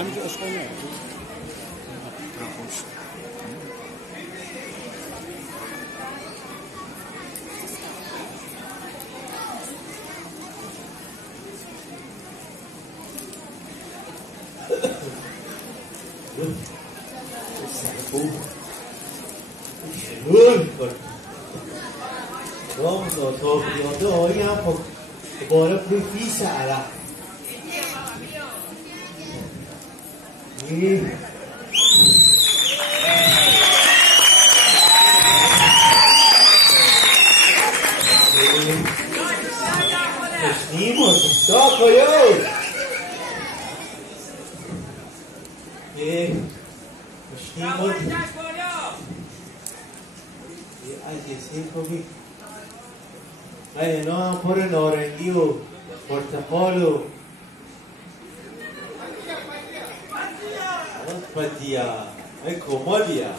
همینجا اشکال نداره. تا بیاده آقایی هم خب باره پوی فیس عرق Vestimos, toco yo. Vestimos. عزیزی خوبی. اینا هم پر نارنگی و پرتقال و پاتیا ای کمالیا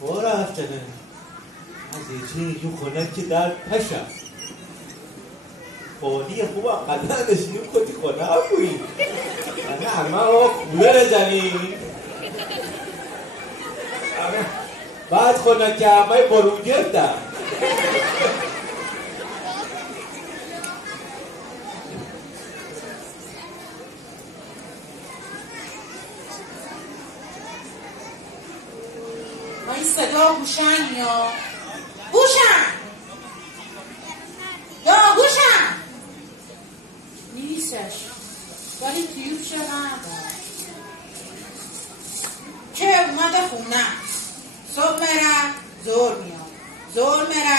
بارا هفتنه عزیزی جو خونک که در پشم خونی خوب قدر نشینیم کتی خونه هم بوییم همه ها خوله رزنیم بعد خونه که همه برون گردم ما این صدا گوشن یا گوشن یا گوشن نیستش ولی تیوب شدن که اومده خونه صبح میره زور میاد زور میره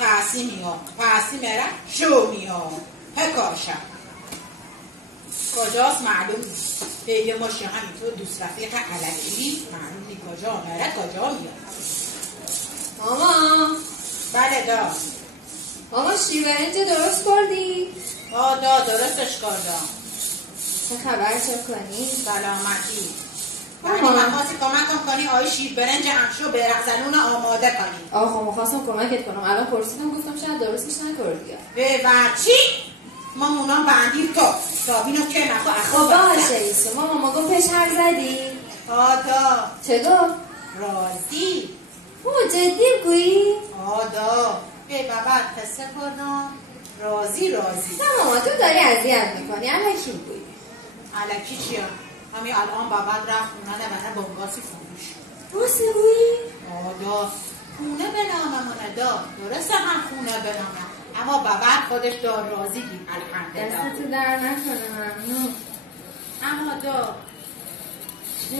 پسی میاد پسی میره شو میاد پکاشم کجاست معلوم نیست پیگه ماشی همینطور دوست رفیق علکی معلوم نیست کجا میره کجا میاد ماما بله دا ماما شیر برنج درست کردی؟ دا درستش کردم چه خبر چه کنی؟ سلامتی یعنی من خواست کمکم کنی آی شیر برنج همشو به رغزنون آماده کنی آخه خواستم کمکت کنم الان پرسیدم گفتم شاید درستش نکردی به چی؟ ما مونام بندیم تو سابینو که نخوا اخوا باشه ایسو ماما گفت پشر زدی؟ دا چه گفت؟ راضی جدی بگویی؟ دا بابا قصه کنم راضی نه ماما تو داری اذیت میکنی الکی بگویی الکی چیه؟ همین الان بابا رفت خونه نبنه بنگاسی فروش راستی بگویی؟ دا خونه به ناممونه دا درسته هم خونه به نامم اما بابا خودش دا راضی بید الحمدلله دستتو در نکنه ممنون اما دا چه؟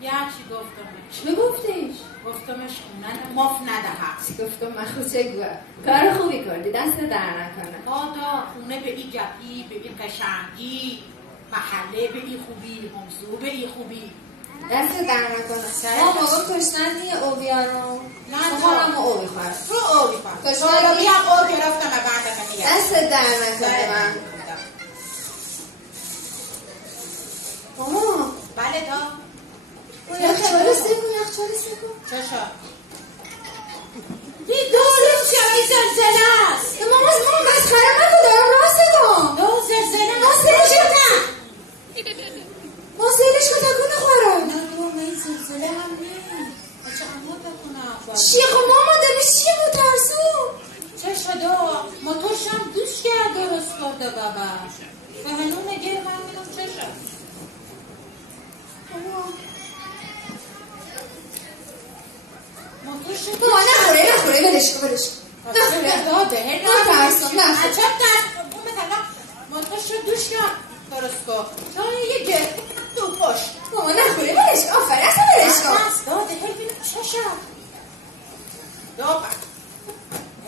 یه چی گفتمش چه گفتیش؟ گفتمش خونه مف ندهد گفتم مخوصه گوه کار خوبی کردی دست در نکنه دا خونه به این گپی به این قشنگی محله به این خوبی موضوع به این خوبی دست در نکنه ماما گفت تشنندی او بیارم نه خواهرم او بخواه تو او بخواه تشنندی بیا او گرفتم بعد منیه دست در نکنه من ماما بله دا یخچال سکن چه شد؟ این دارم چه زلزله است ماما مسخره نکن دارم راست کن دو زلزله ما سیلش کن ما سیلش کن تکونه خوره نه دو این زلزله هم نیم چه اما بکنم چیه خب ماما داری چیه بود ترسو چه شده موتورشم دوش کرد درست کرده بابا به هنون نگه من میدم چه شد ماما نخوره بدش نخوره نه ترسم نه عجب ترسم بوم مثلا موتورش دوش کرد درست کرد تا یه گه تو پاش ماما نخوره بدش آفره اصلا بدش کن داده هل بینم چه شد داغه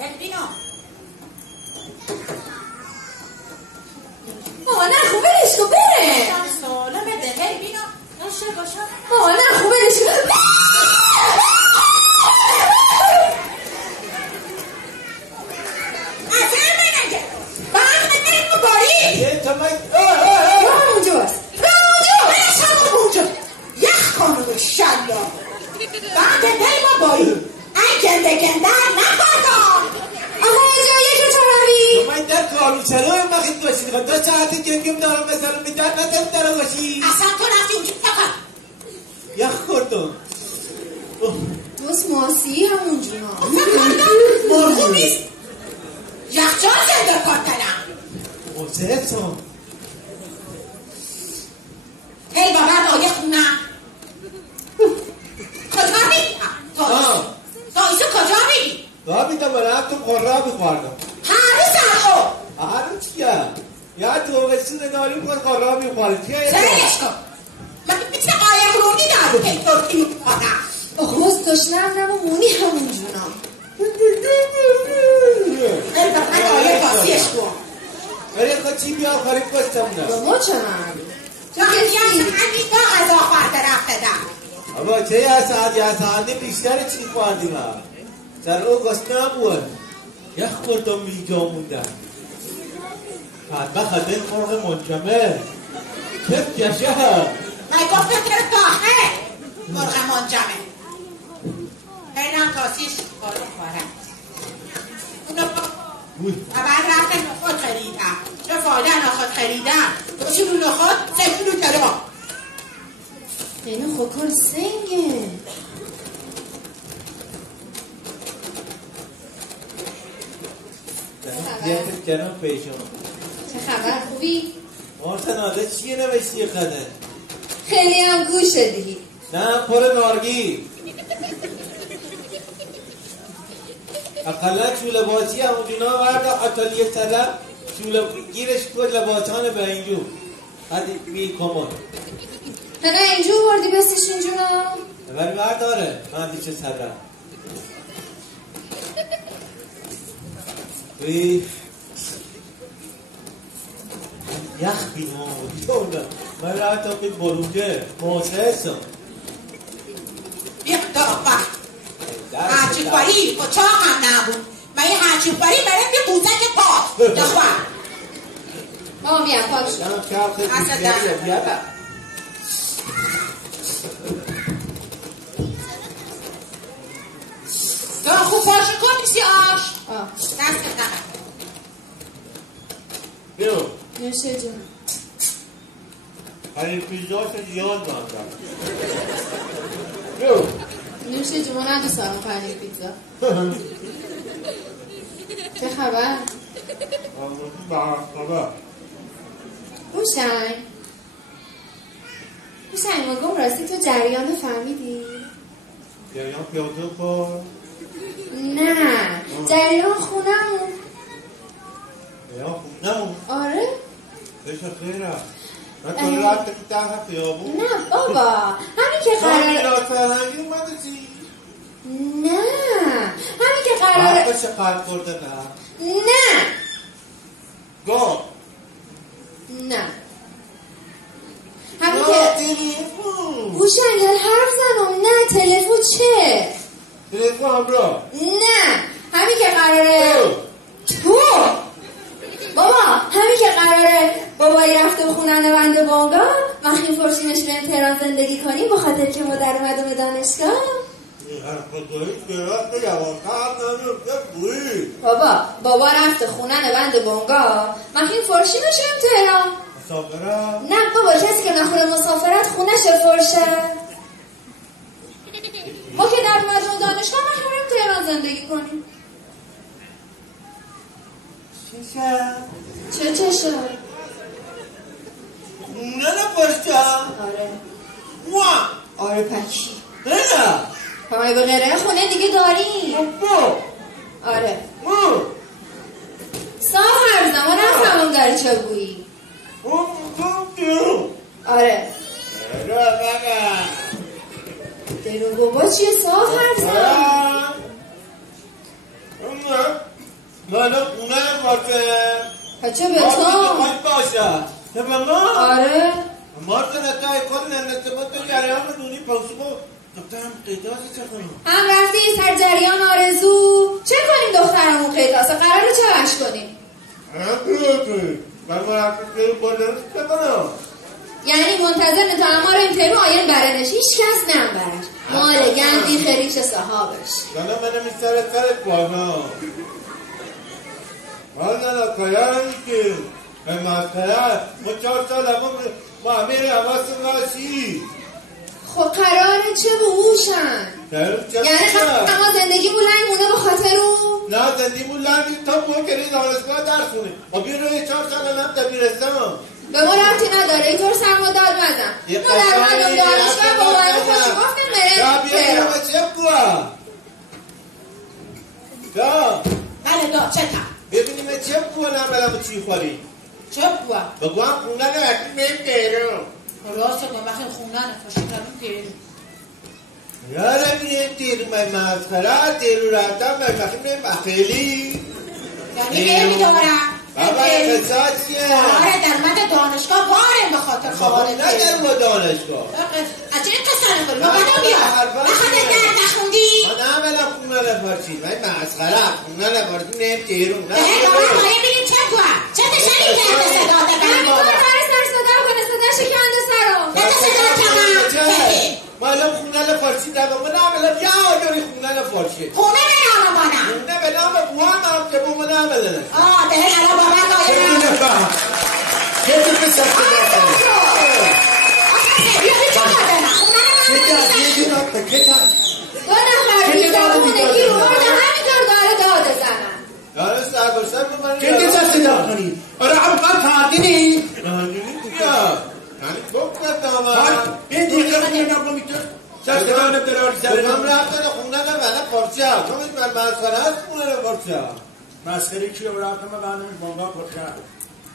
هل بینم ماما نخوره بدش کن بره سالمه ده هل بینم نشه باشم ماما نخوره بدش کن راه اونجاست یخ کانو بشه چرا این وقت باشید؟ تا ساعت جنگیم دارم مثلا میدن ندارم دارم باشید؟ اصلا تو رفتی اونجا فقط یخ خوردم. بس ماسی همون جونا مرغوب نیست یخچال زنده کار کنم حسین هی بابر رایه خونم کجا میری؟ دایسو کجا میری؟ را بیدم برم تو قرآن میخواردم هر سرخو هر چیه؟ یا تو بسید داری باید قرآن میخوارد چیه؟ سرش کن من میتونه قایم رونی دارو که ترکی میکنم بس دشنم نمو مونی همون جونا هی بابر رایه کاسیش کن ولی خود چی بیا آخری پستم نه ما چنان تو که همین تا غذا خورده رفته در اما چه یه ساعتی بیشتر چی خواردیم هم سر او گسته بود یخ خوردم بیجا موندم حتما خده مرغ منجمه کف کشه من گفتم که داخل مرغ منجمه خیلی هم کاسیش کارو خورم اونو بعد رفتن نخود خریدم چه فایده نخود خریدم دو چیلو نخود 3 کیلو طلا اینو خوکار سنگه جناب پیشم چه خبر خوبی؟ مارتن آده چیه نوشتی خده؟ خیلی هم گوشه دیگی نه پر نارگی اقلا چوله باتی همونجونا ورد اتالیه طلب چوله گیرش کل لباتان به اینجور قدی بی کمان نه اینجور بردی بستش اینجونا ولی برداره من دیچه سرم وی یخ بیمون بودی من رفتم بید بلوگه محسسم بیا داپا هرچی پاری با چاق هم نبود من یه هرچی پاری برم یه قوزک پاک دخواه بابا میام پاک شد جناب کار خیلی اصلا بیشتریه بیادم تو خوب پاشو کن میسی آش دست نقل بیو نوشه جون هر پیزاش زیاد ماندم بیو نوشه جون من دوست دارم پنیر پیتزا چه خبر؟ هوشنگ مگم راستی تو جریان فهمیدی؟ جریان پیاده کن نه جریان خونمون جریان خونمون آره؟ بشه خیره من تو رفته که ده خیابون نه بابا همین که قراره میلاد فرهنگی اومده چی؟ نه همین که قراره حقا چه قرد کرده نه؟ نه گو نه همین که هوشنگ حرف زنم نه تلفن چه؟ تلفن همراه نه همین که قراره تو بابا همین که قراره بابایی رفته به خونن بنده بانگا وقتی فرسیمش بریم تهران زندگی کنیم بخاطر که ما در اومدم دانشگاه بابا رفته خونن بنده بانگا وقتی فرسیمش بریم تهران مسافرم؟ نه بابا کسی که نخونه مسافرت خونش فرشه ما که در اومدم دانشگاه وقتی بریم تهران زندگی کنیم چه شد؟ نه نپرشتم آره آره پکی نه همه به غیره خونه دیگه داریم آره صاف هر زمان رفتم اون دریچه بویی آره درو بابا چیه صاف هر زمان نه خونه باشه بچه به تو باشه نه به ما آره مارتن اتای کل نرسمت تو جریان دونی پوسبو دخترم قیداسی چه کنم هم رفتی سر جریان آرزو چه کنیم دخترمون قیداسه قراره چه وش کنیم من رفتی که بادرش چه کنم یعنی منتظر تا ما رو این ترم آین برنش هیچ کس نمبرش مال گندی خریش صحابش یالا منم این سر بالا والا کارانی که مسخره ما 4 سال ما همه حواستون ناشی. خب قراره چه بوشن؟ یعنی ما زندگیمون لنگ مونه به خاطر اون؟ نه زندگیمون لنگ تا بگیری دانشگاه درس خونه. ما بیا روی 4 سال هم دبیرستان. به ما ربطی نداره اینطور سرما داد مزن. ما در مردم دانشگاه با باید خوش گفتیم بره بیا چه بوا؟ دا بله دا چه تا؟ ببینیم چه بوا نمیدم چی خوری؟ چه بوا؟ بگو هم خونه نگه نیم تیرو. راسته کن وقتی خوندن خوشیدن تیرو. یاره نیم تیرو من مسخره تیرو رفتم وقتی نیم بخیلی. یعنی علمی دارم. بابا اقتصاد چیه؟ آره در مد دانشگاه باره به خاطر خوابانه نه در ما دانشگاه از چه قصه نکنی؟ ما بدا بیاد نخواهده در نخوندی؟ من نمیدم خونه لفرچی من مسخره خونه لفرچی نیم تیرون به بابا خواهی بینیم چه توه؟ چه تشنی کرده صدا دکن؟ همینطور داره سر صدا کنه صدا شکنده سرم نه تا صدا کمم ما الان خونه لفرچی دارم من نمیدم یا آجوری خونه لفرچی خونه به نام مانم خونه به نام بوام هم که بوم نمیدم ده الان بابا دایرم چه تو پسر صدا کنی؟ بیا چه کردن؟ خونه دو نفر بیدار خونگی رو بردن همینطور داره داده زنن داره سرگوشتر به من که صدا کنی؟ آره هم قد تردینی؟ تردینی کجا؟ یعنی بکر دامن به دیگه من یه نبا میتون صدا نداری بگم رفتن خونه نبنه پارچه هم تو میگه من مسخره هست خونه پارچه هم مسخره چیه رفتم من بندم بانگاه پارچه هم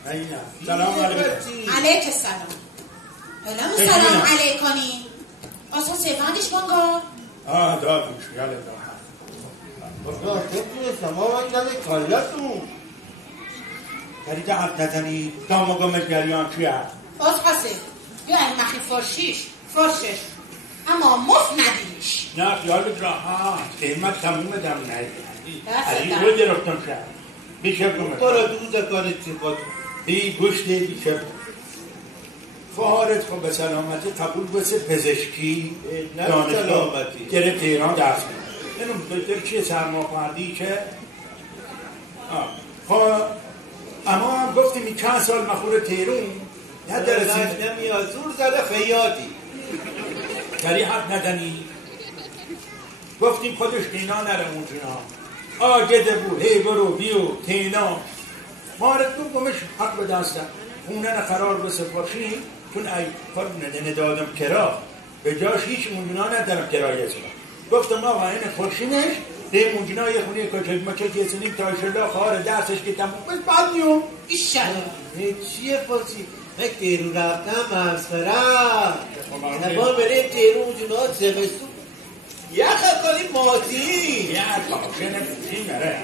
نه سلام علیکم علیک السلام سلام علیکنی آسا سیفندش بانگاه دادوش یاله دارم بگاه تکنه شما باید نده کالیتون کلیده حرف نزنی داماغا مجگریان چی هست؟ آسا یا این مخی فرشش اما مفت ندیش نه خیالت راحت قیمت تموم دم ندید علی رو گرفتم شد بیشب کنم برو دوزه کارت چه کن ای گوشته بیشب فهارت کن به سلامتی قبول بسه پزشکی دانشگاه گرفت ایران درس کنم اینو بهتر چیه سرما پردی که اما هم گفتیم این چند سال مخور تیرون ندرسید نمیاد زور زده خیاطی کری حق ندنی گفتیم خودش دینا نره اونجونا آجده بود هی برو بیو تینا مارد تو گمش حق به دستم خونه نقرار به سفاشیم چون ای فرد ندادم کرا به جاش هیچ اونجونا ندارم کرایه زنم گفتم آقا این خوشینش ده اونجونا یه خونه کچک مچک یه سنیم تا ایشالله خواه درسش که تموم بس بعد میوم ایشالله چیه فاسی؟ من تیرو رفتم مسخره نبا بریم تیرو اونجونا زمستون یخ کنیم ماتی یه کارچه نفوشی نره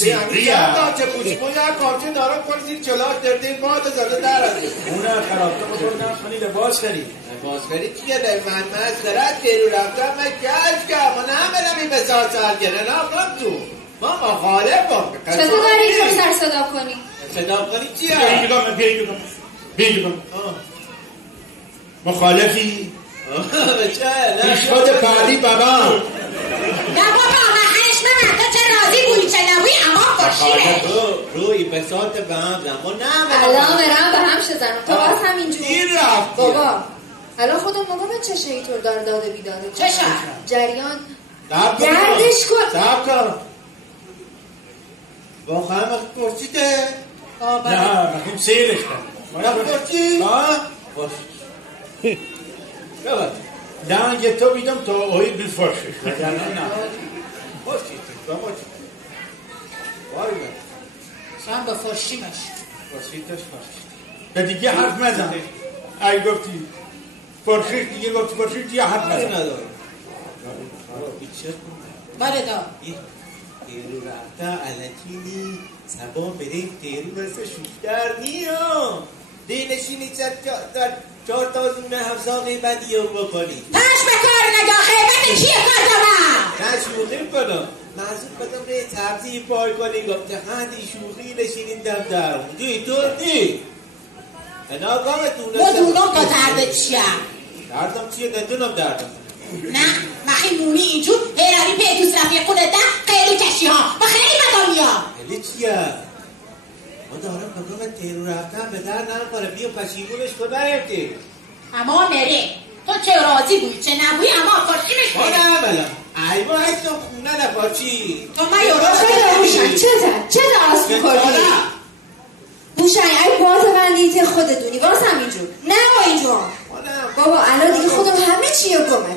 یعنی یه کارچه پوشی ما یه کارچه دارم کنید چلاک دردین مات زده در هست اونه خرابته بکنم خانی لباس خرید لباس خرید چیه در من مسخره تیرو رفتم من کش که ما نمیدم این بسار سال گره نکنم تو ما مخالف با چطور داری اینطور سر صدا کنی؟ صدا کنی چیه؟ بیدگم مخالفی؟ چه؟ پیشخود پهلی بابا نه بابا محلش من تو چه راضی بودی چه نبوی اما خوشیمه روی بساط به هم زمان نه الان برم به هم شدن تو باز همینجور این رفت بابا الان خودم نگاه چشه اینطور داره داده بیداره چشه؟ جریان گردش کن سب کن واقعا وقت پرسیده؟ نه مخیم سیرش کن وقت پرسی؟ باش نه یه تو بیدم تا اوی بفرشش وگرنه نه باشید باری من شما با فرشیمش باشیدش باشید به دیگه حرف نزن ای گفتی فرشش دیگه گفتی فرشش دیگه حرف نزن ندارم باره دا تیرو رفته علکینی سبا بریم تیرو مثل شوشتر نیا دینشینی در 4000 هفزاقی بدی رو بکنی پش بکار نگاه خیبت چیه کار دارم نه شوخی کنم محضور بدم ره سبزی پای کنی گفته خندی شوخی نشینین دم درم دوی تو نی انا گامتونه ندونم تا درد چیه دردم چیه ندونم دردم نه مخی مونی اینجور هیروی پیدوز رفیقونه ده خیلی کشی ها و خیلی مدامیا خیلی چیه ما دارم بگم تیرو رفتن به در نمیخوره بیا پشیمونش تو بریم اما نره تو چه راضی بوی چه نبوی اما پاشیمش ما نمیلا ای با هیچ خونه نپاچی تو ما یورو چه درست میکنی؟ بوشنگ ای باز بندیت خودتونی باز همینجور نه با اینجور بابا الان دیگه خودم همه چی رو گمه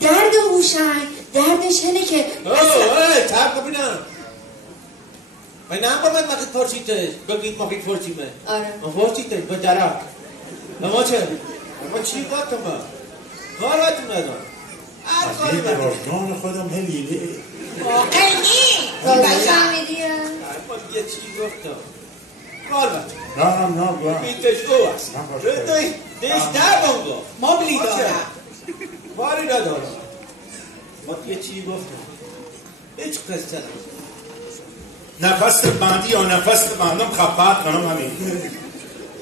درد بوشنگ دردش اینه که تب ببینم من نم با من وقتی پرچیتش بگید ما که پرچیمه آره ما پرچیتش با درک ما چه؟ ما چی گفتم ما؟ کاراتون ندارم از این راجان خودم هلیله واقعی راجع میدیم ما یه چی گفتم کاراتون نه بیتش او است دیش نبون گفت مبلی دارم کاری ندارم ما یه چی گفتم هیچ قصه نفس بندی یا نفس بندم خبت کنم همین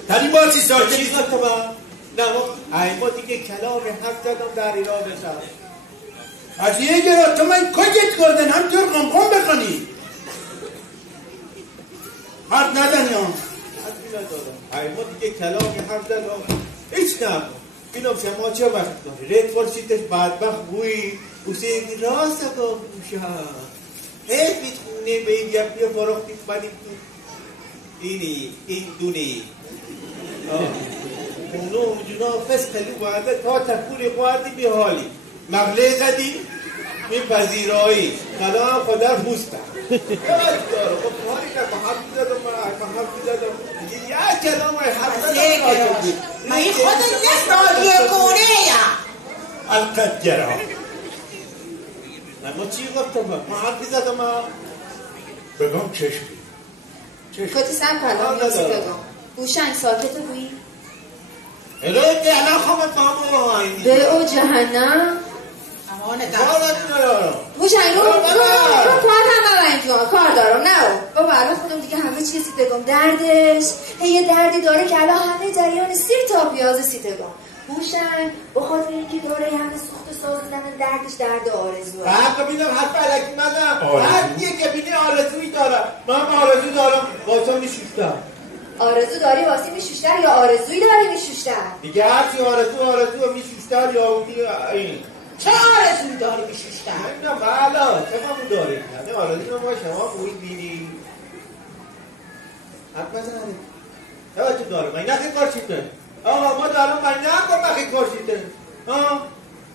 در این باتی ساکت چیز گفتم نه ما دیگه کلام حق دادم در ایران بشم از یه گرا تو من کجت کردن هم جور قمقم بخونی حرد ندن یا ما دیگه کلام حق دادم هیچ نبود اینم شما چه وقت داری رید فرشیدش بدبخت بوی حسین راست با بوشا هیچ بیت خونه به این یک بیا فراختید بدیم تو این دونه اونو جنا فسقلی باید تا تکوری باید بی حالی مغله زدیم این پذیرایی کلام خدا پوسته یاد دارم خب کاری که حرف میزدم یه کلام حرف زیگه من این خود نست رادیو کونه یا القدرها ما چی گفتم ما حرف میزدم بگم چشم کتی سم کردم یا سی بگم بوشنگ ساکت بویی الهی که الان خواهد فهمو آینی به او جهنم امان بوشنگ رو کار هم ببین کار دارم نه بابا الان خودم دیگه همه چیزی بگم دردش یه دردی داره که الان همه جریان سیر تا پیاز سیتگم بوشنگ بخاطر اینکه داره همه سوخت ساز زدن دردش درد آرزوه حق ببینم حرف علکی مدم هر دیگه که بینی آرزویی دارم من آرزو دارم واسه میشوشتم آرزو داری واسه میشوشتر یا آرزویی داری میشوشتر دیگه هرچی آرزو میشوشتر یا اونی این چه آرزویی داری میشوشتر؟ نه بالا چه همون داری نه آرزو ما شما بوی بینی حرف بزنه تو دارم من نخی کار چیده آقا ما دارم من نکن نخی کار چیده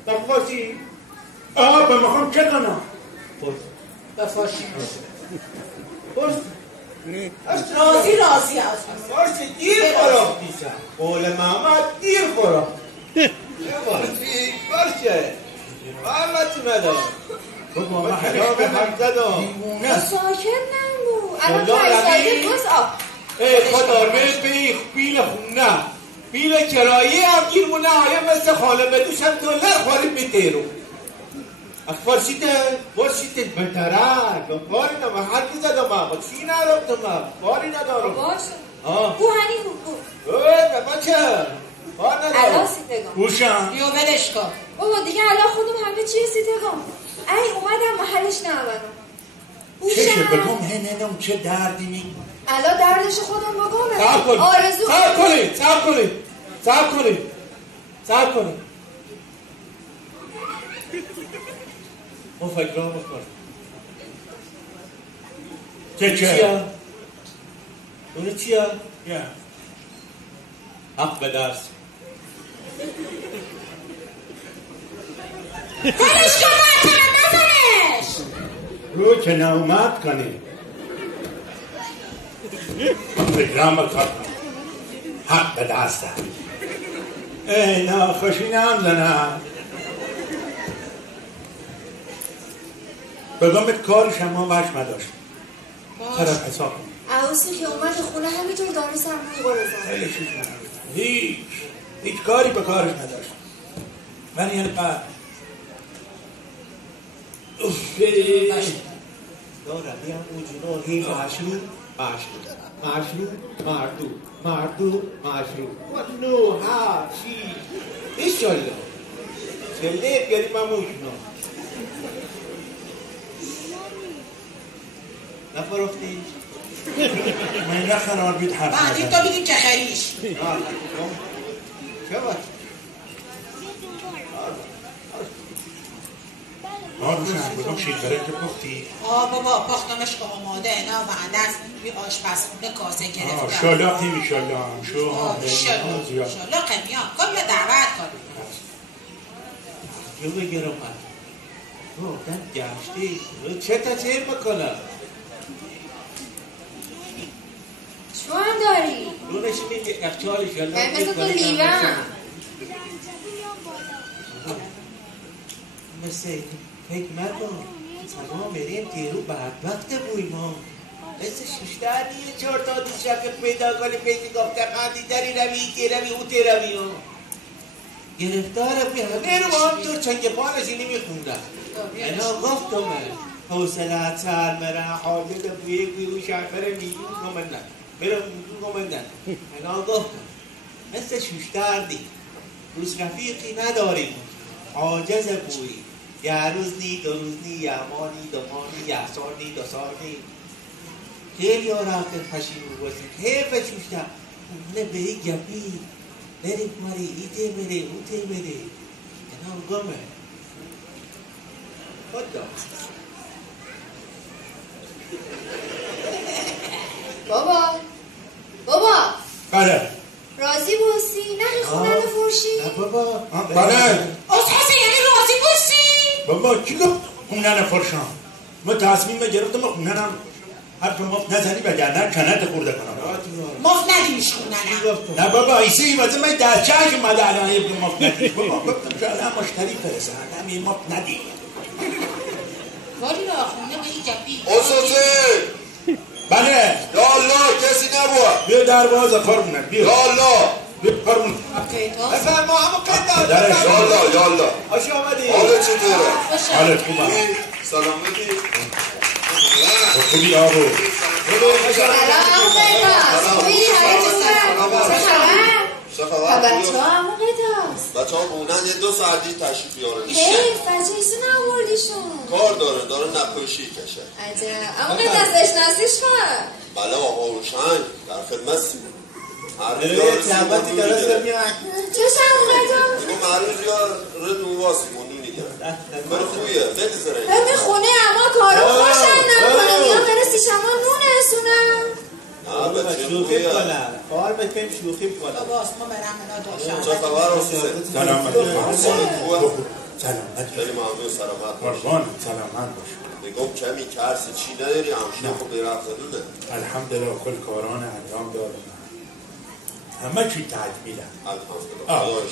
نفاشی به مخوام چه کنم نفاشی راضی هست باشه دیر خورم دیشم قول محمد دیر خورم باشه محمد ندارم بابا من حرام حرف زدم ساکت نمو الان تایی ساکت بس خدا به بیل خونه بیل کرایه هم گیر مونه آیا مثل خاله بدوشم دلار خوریم بیتیرو باشیده بهتره کاری نمه حرفی زدم اما چی نرفتم کاری ندارم باشه بو هنی بو من چه کار ندارم الان سیتگم بوشن بیو ولش کن بابا دیگه الان خودم همه چیه سیتگم ای اومدم محلش نمونم چشه بوشن بگم هننم چه دردی می الان دردش خودم بگمه آرزو صبر کنید اون فکرها بکن چه اونو چیه؟ یا حق به درس زنش کن نزنش رو که نومد کنی بگرام بکن حق به دست ای نا خوشی نمزنم بگم بهت کار شما وشم داشت طرف حساب کن عوضی که اومد خونه همینجور داره سرمون گره زن هیچ کاری به کارش نداشت من یعنی قرد دارم بیام اون جنون هی مردو نو ها چی ایشالله چله بیاریم هم اون جنون نفرافتی من قرار بود حرف بعد این تو بگیم که خریش چه باید؟ روشن بودم شیر برنج پختی؟ بابا پختمش که آماده اینا بعد از یه آشپزخونه کاسه گرفته شالاقی میشالله شو شالاقه میام کن یه دعوت کنیم جو بگیرم گفتم گشتی چه تا چه بکنم چو هم داری؟ رونش این یخچال شالاق مثل تو لیوه مثل فکر مردم سلام بریم تیرو بدبخت بوی ما مثل ششتریه 4 تا دیشب پیدا کنی پیدا گفته قندی داری روی تی روی او تی روی گرفتار بی همه رو همطور چنگ پانشی نمیخوندم اینا گفتم حوصلت سر مرا حاجت بوی گوی شعبر میدون کمندن برم میدون کمندن اینا گفتم مثل ششتر دی روز رفیقی نداریم عاجز بوی یه روز نی دو روز نی یه مانی دو مانی یه سال نی دو سال نی خیلی ها رفتن پشیمون باشیم حیفه شوشتم نه به یک گپی نریم ماری ایده میره اوته میره اینا گمه خود دام بابا بله راضی باشی؟ نه خونن فرشی؟ نه بابا بله اصحاسه یعنی راضی باشی؟ بابا کی گفت خونن فرشان ما تصمیم گرفتم خوننم حرف مفت نزنی بگردن کنت خورده کنم مفت ندیمیش خوننم نه بابا ایسی واسه من درچه اومده الان یه مفت ندیش بابا گفتم که الان مشتری فرسن همین مفت ندی والا خونه به این جبی اصوصی بله یالله کسی نبود بیا دروازه قربونت بیا یالله بیا قربونت بفرما همه قدر یالله خوش آمدی حالت چطوره؟ حالت خوبه سلامتی؟ خوبی آبو سلام قیداس خوبی؟ چه خبر؟ بچه ها همون قیداس بچه ها بودن یه 2 ساعتی تشریف بیارن حیف بچه ایسو نموردیشون کار داره نقاشی کشه عجب اما قیداس بشناسیش کن بله آقا روشن در خدمت تحبتی درست میاد چشم همون قیداس اینو معروض یا رد نواسی مونی نگم برو خویه بگذاره همین خونه اما کارو خوشن نکنه میان بره سیشما نونه اسونم شوخی کنم کار بکنم شوخی کنم بابا ما برم اونا چه خبر اصوصی؟ سلامت سلامت خیلی ممنون سلامت باش قربان سلامت باش بگم کمی کرسی چی نداری همشونه خب بیرفت دونه الحمدلله کل کاران انجام دارم همه چی تکمیلم الحمدلله خدایش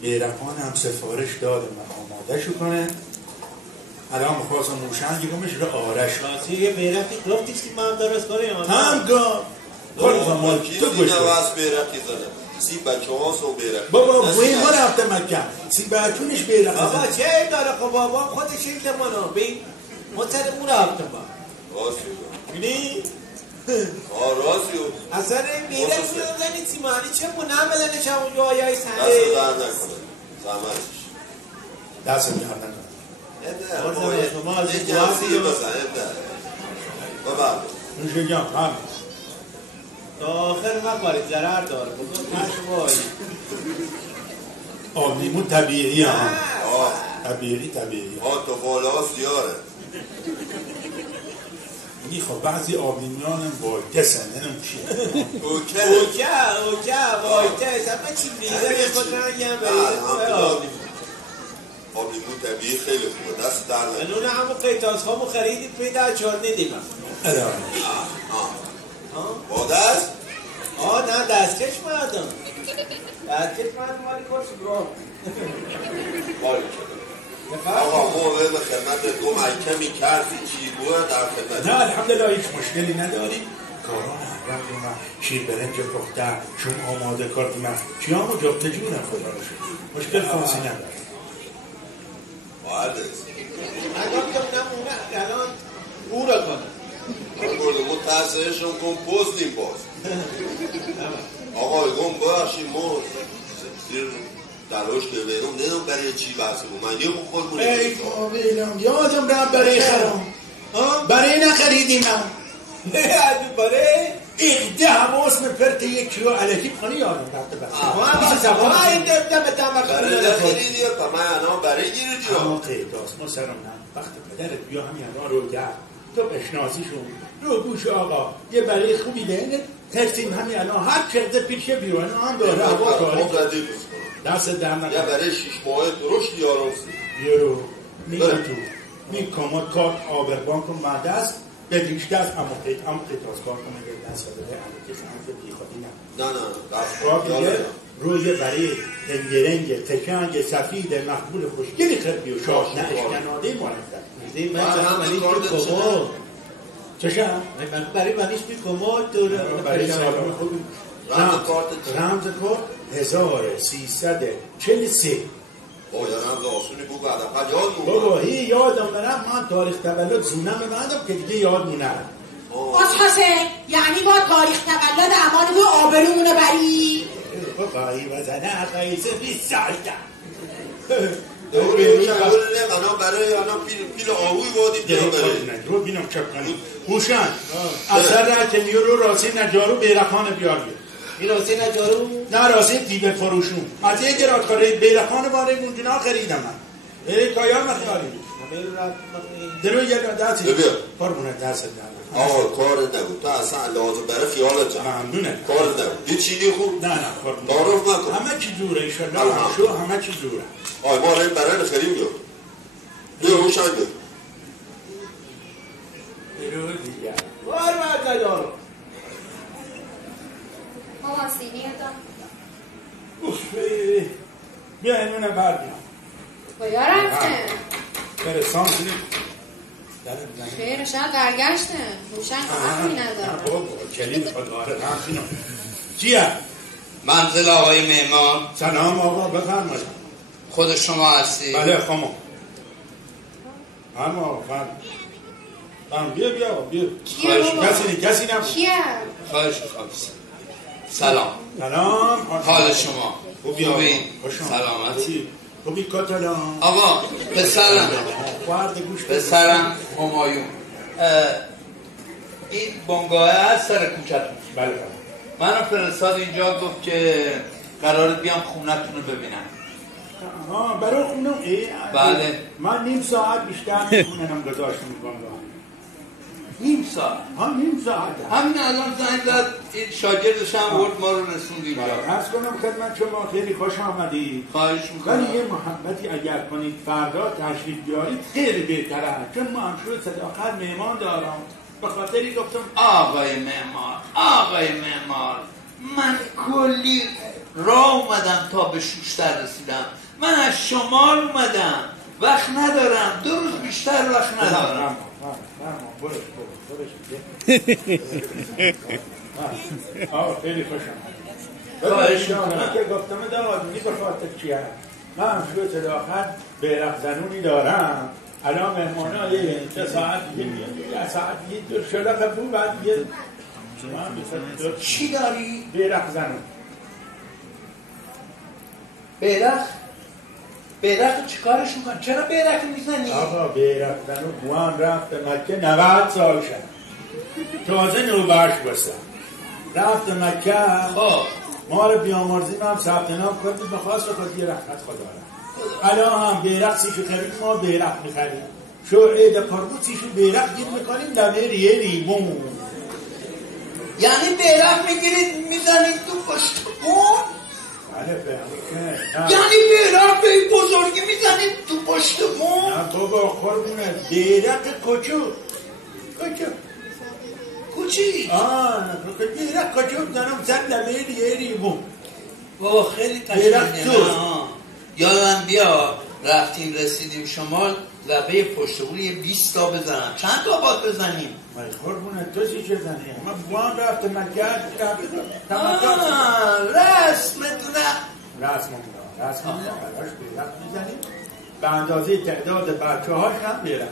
بیرفان هم سفارش دادم آماده شو کنه الان مخواستم موشن گمش رو آرش راستی یه بیرفتی گفتی که من درست کنیم هم گام کل زمان تو گوش کن نواز بیرفتی زنه سی بچه ها سو بیرفتی بابا بوی ما رفته مکه سی بچونش بیرفت بابا چه داره خب بابا خودش این منو بین متر اون رفته با راستی بینی؟ راستی اصلا این بیرفتی رو زنی تیمانی چه منم بدنش هم اونجا آیای دست سنده در نکنه زمانش دست در نکنه ما از این یکی هم سیه بزن بابا نوشه گم هم تا آخر نبارید ضرر داره بزرگ پشت آب لیمون طبیعی هم آه طبیعی تو بالا سیاره میگی خب بعضی آب لیمونان هم وایتسن نمیم چیه اوکه وایتس همه چی میزه خود رنگی هم بریده آب لیمون طبیعی خیلی خوبه دست در نکنه انونه همون قیتاس همون خریدید پیدا چهار ندیم با دست؟ نه دستکش مردم مالی کارش برام مالی شده آقا موقع به خدمت دو محکمی کردی چی بود در خدمت نه الحمدلله هیچ مشکلی نداریم کاران حرم و شیر برنج پخته شون آماده کردیم چی همو جبت جونم خدا رو شد مشکل خاصی نداریم بارده مردم که نمونه الان او را کنه برده متاسهشون کن پوزلیم باز آقا بگم باشی ما زیر دلاش که بیدم ندم برای چی بحثه بود من یه خود بوده ای فامیلم یادم رم برای خرم برای نخریدیم هم نه از باره اقده حواس من پرت یکی رو علکی کنی یادم رفته بس ما این دم برای نخیری دیا تا من انا برای گیری دیا اما قیداست ما سرم نه وقت پدرت بیا همین انا رو گرد تو بشناسیشون رو گوش آقا یه برای خوبی ده ترسیم همین الان هر چرده پیشه بیرون هم داره هوا کاری دست در نکنه یه برای 6 ماه درشت یارم سی یارو میگه تو می کامات کارت آبربان کن بعد است به دیشته از اما قید از کار کنه یه دست بده اما که خمسه بی خودی نه نه روی برای رنگ تکنگ سفید مقبول خوشگلی خربی و شاش نه اشکناده مالکتر من هم ولی تو کماد چشم؟ من برای منیش بی کماد داره برای سالم خوبی رمز کارت 1343 یا رمز آسونی بود بعد یاد مونم بابا هی یادم برم من تاریخ تولد زونم ببندم که دیگه یاد مونم باز حسین یعنی با تاریخ تولد امان تو آبرومونو بری بابا هی وزنه قیسه 20 سال دوری انا برای انا پیل آهوی بادی بیا برای رو بینم چک کنیم هوشن اثر را که نیرو راسی نجارو بیرخانه بیار بید این راستی نجارو؟ نه راستی دیبه فروشون از یه گراتکاره بیرخانه باره گونجنا خریدم من کایا مخیاری درو یه دستی قربونه دست دارم آقا کارت نبود تو اصلا لازم برای خیالت جمع ممنونه کارت نبود یه چینی خوب نه قربونه تعارف نکن همه چی جوره ایشالله شو همه چی جوره آی ما رای برای نخریم بیا روشن بیا درو دیگر قربت نجارو بابا سینی بیا اینونه بردیم کجا رفتن؟ برسان کنیم خیره شاید برگشتن روشن که حقی ندارم بابا کلیم خود آره رفتیم چیه؟ منزل آقای معمار. سلام آقا بفرمایید خود شما هستی؟ بله خامو آقا فرم بیا کیه بابا؟ کسی نبود کیه؟ خواهش سلام حال شما خوبی؟ سلامتی خوبی کاتلان آقا پسرم همایون این بنگاه هست سر کوچتون بله منو فرستاد اینجا گفت که قراره بیام خونتون رو ببینم برای خونه بله من نیم ساعت بیشتر میخونم گذاشتم بنگاه نیم ساعت همین الان زنگ زد این شاگردش هم برد ما رو رسوند اینجا عرض کنم خدمت شما خیلی خوش آمدید خواهش میکنم ولی یه محبتی اگر کنید فردا تشریف بیارید خیلی بهتره چون من شروع صداقت مهمان دارم به خاطری گفتم آقای معمار من کلی راه اومدم تا به شوشتر رسیدم من از شمال اومدم وقت ندارم 2 روز بیشتر وقت ندارم خیلی خوشم که گفتم دادونی به خاطر چیه من شروع صداقت بیرق زنونی دارم الان مهمانه های یه ساعت یه ساعت یه شلق بود بعد یه چی داری؟ بیرق زنون بیرق چی کارش میکن؟ چرا بیرق میزنی؟ آقا بیرق زنون بوان رفت مکه 90 سال شد تازه نوبرش بستم رفت مکه ما رو بیامرزیم هم ثبت نام کردیم بخواست خود یه رحمت خدا را الان هم بیرق سیشو خرید ما بیرق میخریم شو عید قربون سیشو بیرق گیر میکنیم دمه ریه لیمون یعنی بیرق میگیرید میزنید تو پشت بون؟ بله یعنی بیرق به این بزرگی میزنید تو پشت بون؟ نه بابا قربونه بیرق کچو کوچی؟ بیرق کچو بزنم زن دمه ریه لیمون بابا خیلی تشکیل یادم بیا رفتیم رسیدیم شمال لبه پشت بون یه 20 تا بزنم چند تا باید بزنیم؟ قربونه تو چی چه زنیم؟ من بوان رفت مکه رسم براش بیرق میزنیم به اندازه تعداد بچه هاش هم بیرق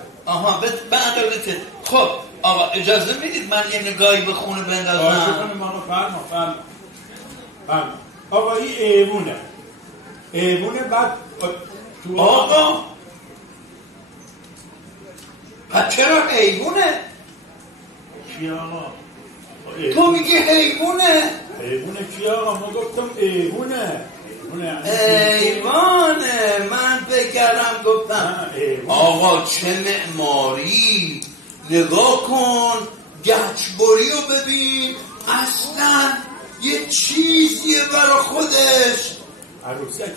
به اندازه خب آقا اجازه میدید من یه نگاهی به خونه بندازم فرما آقا این ایوونه بعد آقا پس چرا ایوونه؟ چی آقا؟ تو میگی حیوانه؟ حیوانه چی آقا؟ ما گفتم ایوانه. ایوانه، من بگرم گفتم آقا چه معماری، نگاه کن گچبری رو ببین، اصلا یه چیزیه برا خودش. عروسک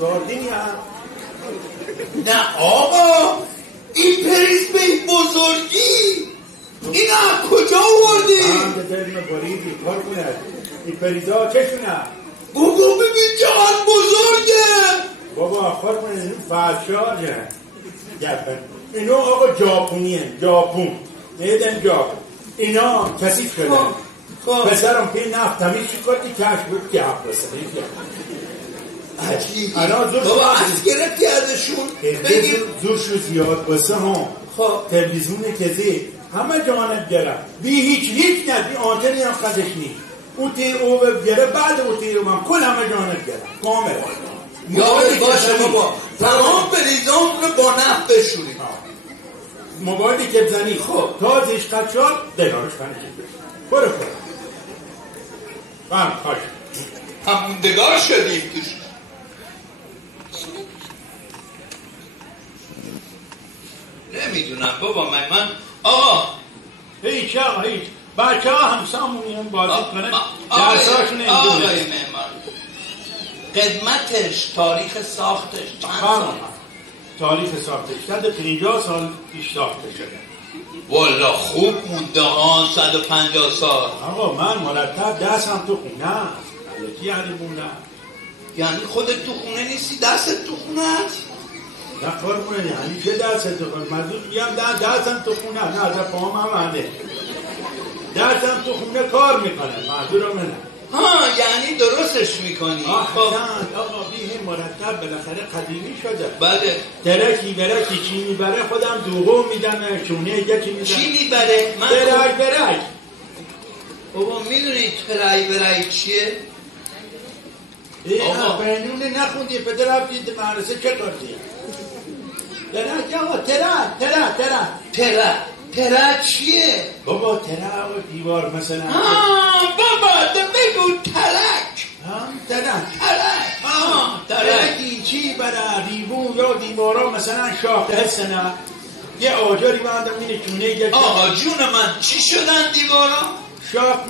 گاردینی هم نه آقا، این پریز به این بزرگی این از کجا آوردی؟ هم به دلم بریدی کار کنه. این پریزا چشونه؟ بابا ببین چقدر بزرگه. بابا کار کنه این فرشاجه گفن. اینو آقا ژاپنی هست، ژاپن نیدن ژاپن. اینا کثیف شده. پسرم پی نفت تمیز شکردی کش بود که حق بسنه. عجیبی بابا از گرفتی ازشون بگیم زورشو زیاد بسه هم تلویزیون کزی همه جانب گره بی هیچ نه بی آنتنی هم خدش نی او تیر او بگره بعد او تیر او من کل همه جانب گره کامل یاد باشه بابا تمام بریزان رو با نفت بشونیم. موبایلی که بزنی تازش قد شد دلارش کنید برو خوش هموندگار شدیم توش. نمیدونم بابا من آقا هیچ بچه ها همسامونی هم بازی کنه درساشون آقای معمار قدمتش تاریخ ساختش چند سال؟ تاریخ ساختش 150 سال پیش ساخته شده. والا خوب مونده ها 150 سال. آقا من مرتب دستم تو خونه یکی یعنی مونده. یعنی خودت تو خونه نیستی دستت تو خونه هست؟ نه کار کنه یعنی چه دستت تو خونه؟ منظور میگم دستم تو خونه نه از پاهم هم هنده دستم تو خونه کار میکنه منظورم منه. یعنی درستش میکنی. آقا بیه مرتب بالاخره قدیمی شده. بله درکی چی میبره خودم دوغو میدم چونه یکی میدم. چی میبره؟ درک بابا میدونی ترک چیه؟ آقا بینونه نخوندی پدر رفتید مدرسه چه کردی؟ درک آقا ترک چیه؟ بابا ترک آقا دیوار مثلا بابا بگو ترک. ترکی چی برای دیوون یا دیوارا مثلا شاخه هستن یه آجاری بندم اینه چونه یکی. آقا جون من چی شدن دیوارا؟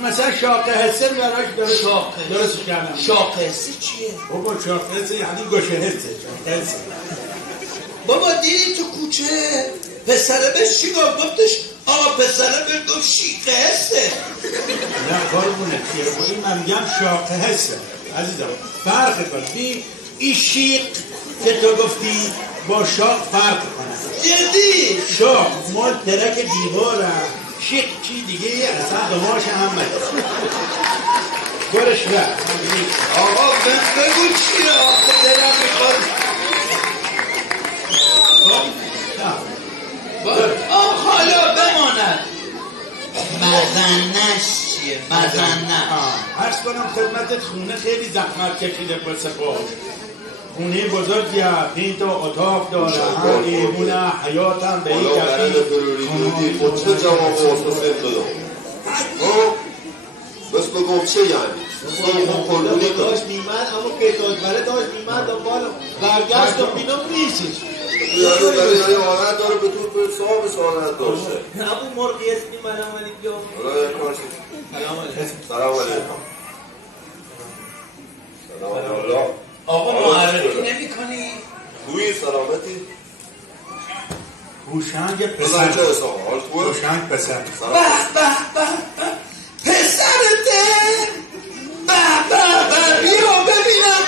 مثلا شاخه هسته براش درست کردم. شاخه هسته چیه؟ بابا شاخه هسته یعنی گوشه هسته. بابا دیدی تو کوچه پسره بهش چی گفتش؟ پسره بهش گفت شیخه هسته. نه کارمونه چیه بودی من میگم شاخه هسته عزیزم فرق کنی. این شیق که تو گفتی با شاق فرق کنه. جدی؟ شاق مال ترک دیواره شیق چی دیگه اصلا دماش هم مده برش رفت. آقا بگو چیه آخه دلم میخواد. حالا بماند مزنش چیه؟ مزنه عرض کنم خدمتت خونه خیلی زحمت کشیده پس باش. خونه بزرگی هست 5 تا اتاق داره هر ایمونه حیات هم به این کفی خود چه جواب واسه دادم بس بگم چه یعنی خب قلبونی داشت نیمت اما که داشت داشت نیمت دنبال برگشت و بینم نیستش یعنی آنت داره به طور به صاحبش آنت داشته همون مرقی اسمی منم ولی بیام سلام علیکم. آقا معرفی نمی کنی؟ خوبی سلامتی؟ هوشنگ پسر هوشنگ پسر پسرته بیا ببینم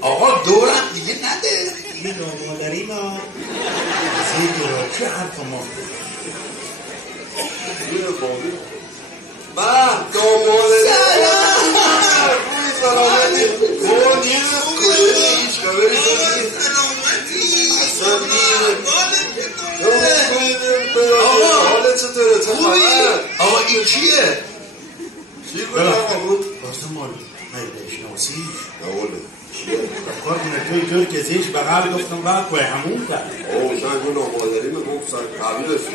آقا دورم دیگه نده این مادری ما زیده چه حرف ما داماده سلامتی بابا نیست کجایی هیچ خبری حالت چطوره؟ آقا این چیه؟ چی بود آقا بود؟ باسه مالی بشناسیش نقوله چیه؟ کار کنه توی طور که زیش بغل گفتم بعد کوه همون کرد شاید اون نامادری میگفت قبیل است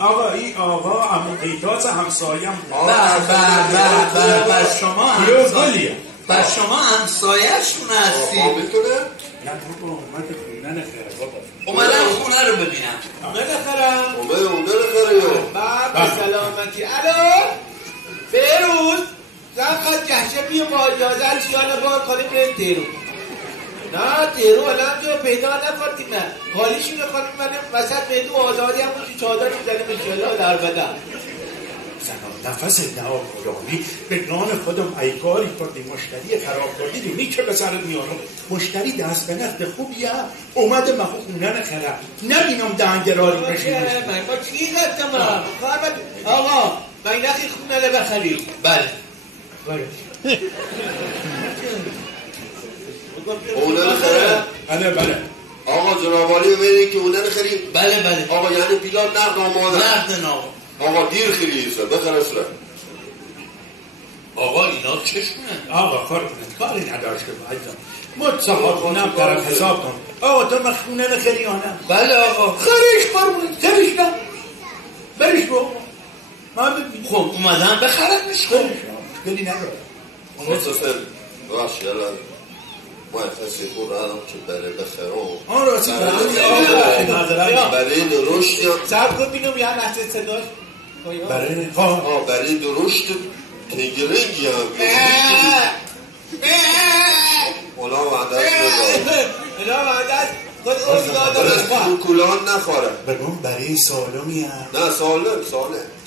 آقا این آقا همون قیتاز همسایم بر شما همسایه بر شما همسایه‌شون هستی. میتونه؟ نه بابا اومد خونه نخره بابا اومدم خونه رو ببینم. نخرم اونه نخره یا بابا سلامتی. الو فیروز زن جهشه بیا با اجازه شیانه بار کنیم بریم تیرو. نه تیرو الان جو پیدا نکردیم نه کالیشی نکنیم منیم وسط میدو آزادی هم باشی چادر میزنیم انشالله در بدن نفس دعا کلامی به نان خودم ای کاری کردی مشتری خراب کردی دیمی که به سرت میارم مشتری دست به نقد خوبیه اومده من خونه نخره نبینم دنگراری بشیم من با چی گفتم آقا من نخی خونه رو بخری بله اونه نخره؟ بله آقا جنابالی ببینید که اونه نخریم؟ بله آقا یعنی پیلات نقد آماده نقد نامه آقا دیر خیلی ایسه بخرش را آقا اینا چشونه آقا کاری نداشته باید متصحاب کنم طرف حساب کن آقا تو مخونه نخری یا نه؟ بله آقا خریش قربونه خریش نه بریش با من ببینیم خب اومدم بخرمش خریش گلی نداره خصوصا باش یلا ما کسی خود را آدم که بره بخرم راستی برای درشت سب کن بینم یا نحسه صداش برای درشت تگرنگی هم اونا وعدت اونا وعدت خود اوزی برای کلان نخوره بگم برای سالمی هم نه سالم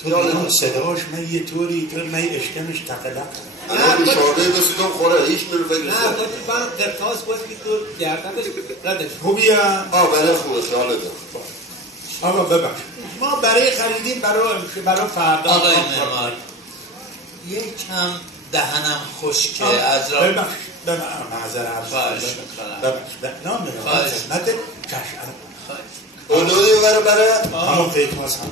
تو بینم صداش من یه طوری طور من اشکمش تقلق انا بیشارده بسیدم خوره هیچ من فکر نه نیستم خودی من قرطاس باز که تو گردنش ردش خوبیه برای خوبه خیالتم آقا ببخش ما برای خریدیم برای فردا آقای معمار یکم دهنم خشکه از را ببخش معذرت خواهش میکنم ببخش نام خدمت چشم اونونی برای همون قیتاز هم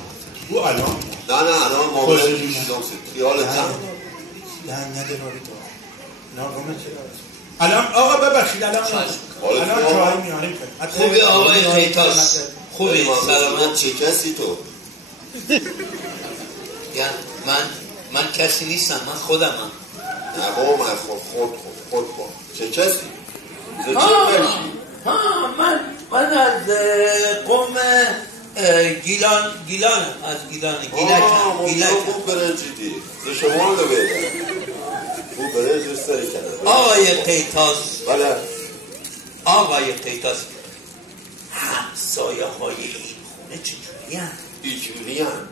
او الان نه الان معامله میشیدم خیالتم نه نداری تو ناگمه الان آقا ببخشید الان چای میاریم خوبی آقای قیتاز خوبی سلامت چه کسی تو؟ یعنی من کسی نیستم من خودمم نه با من خود با چه کسی؟ چه کشی؟ من از قوم گیلانم از گیلکم خوب برنجیدی ز شما رو بیدن خوب برنج سری کنه آقای قیتاز بله آقای قیتاز همسایه های این خونه چجوری هم؟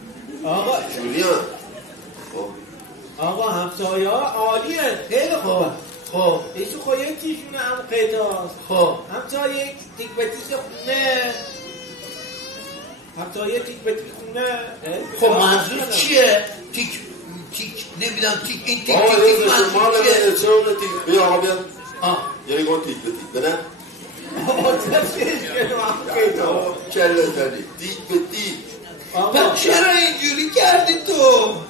آقا جولیان آقا همسایه ها عالیه خیلی خوب خب ایشو خواهی تیشونه هم قیتاز خب همسایه تیک به تیک خونه همسایه تیک به تیک خونه خب منظور چیه؟ تیک نمیدونم تیک این تیک منظور چیه؟ چرا تیک بیا آقا بیا یعنی گون تیک به تیک بنه کله زنی تیک به تیک چرا اینجوری کردی تو؟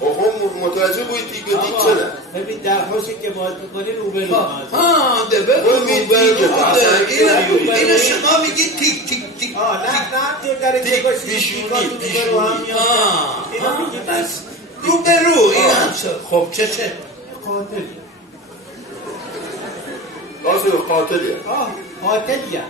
خب متوجه بوی تیک به تیک چرا؟ ببین در خوشی که باید میکنی روبرو اینو شما میگی تیک تیک تیک نه تو در اینجا باشی بیشونی اینو میگی بس روبرو این هم شد خب چه؟ قاتلی راستی قاتلیه قاتلیه؟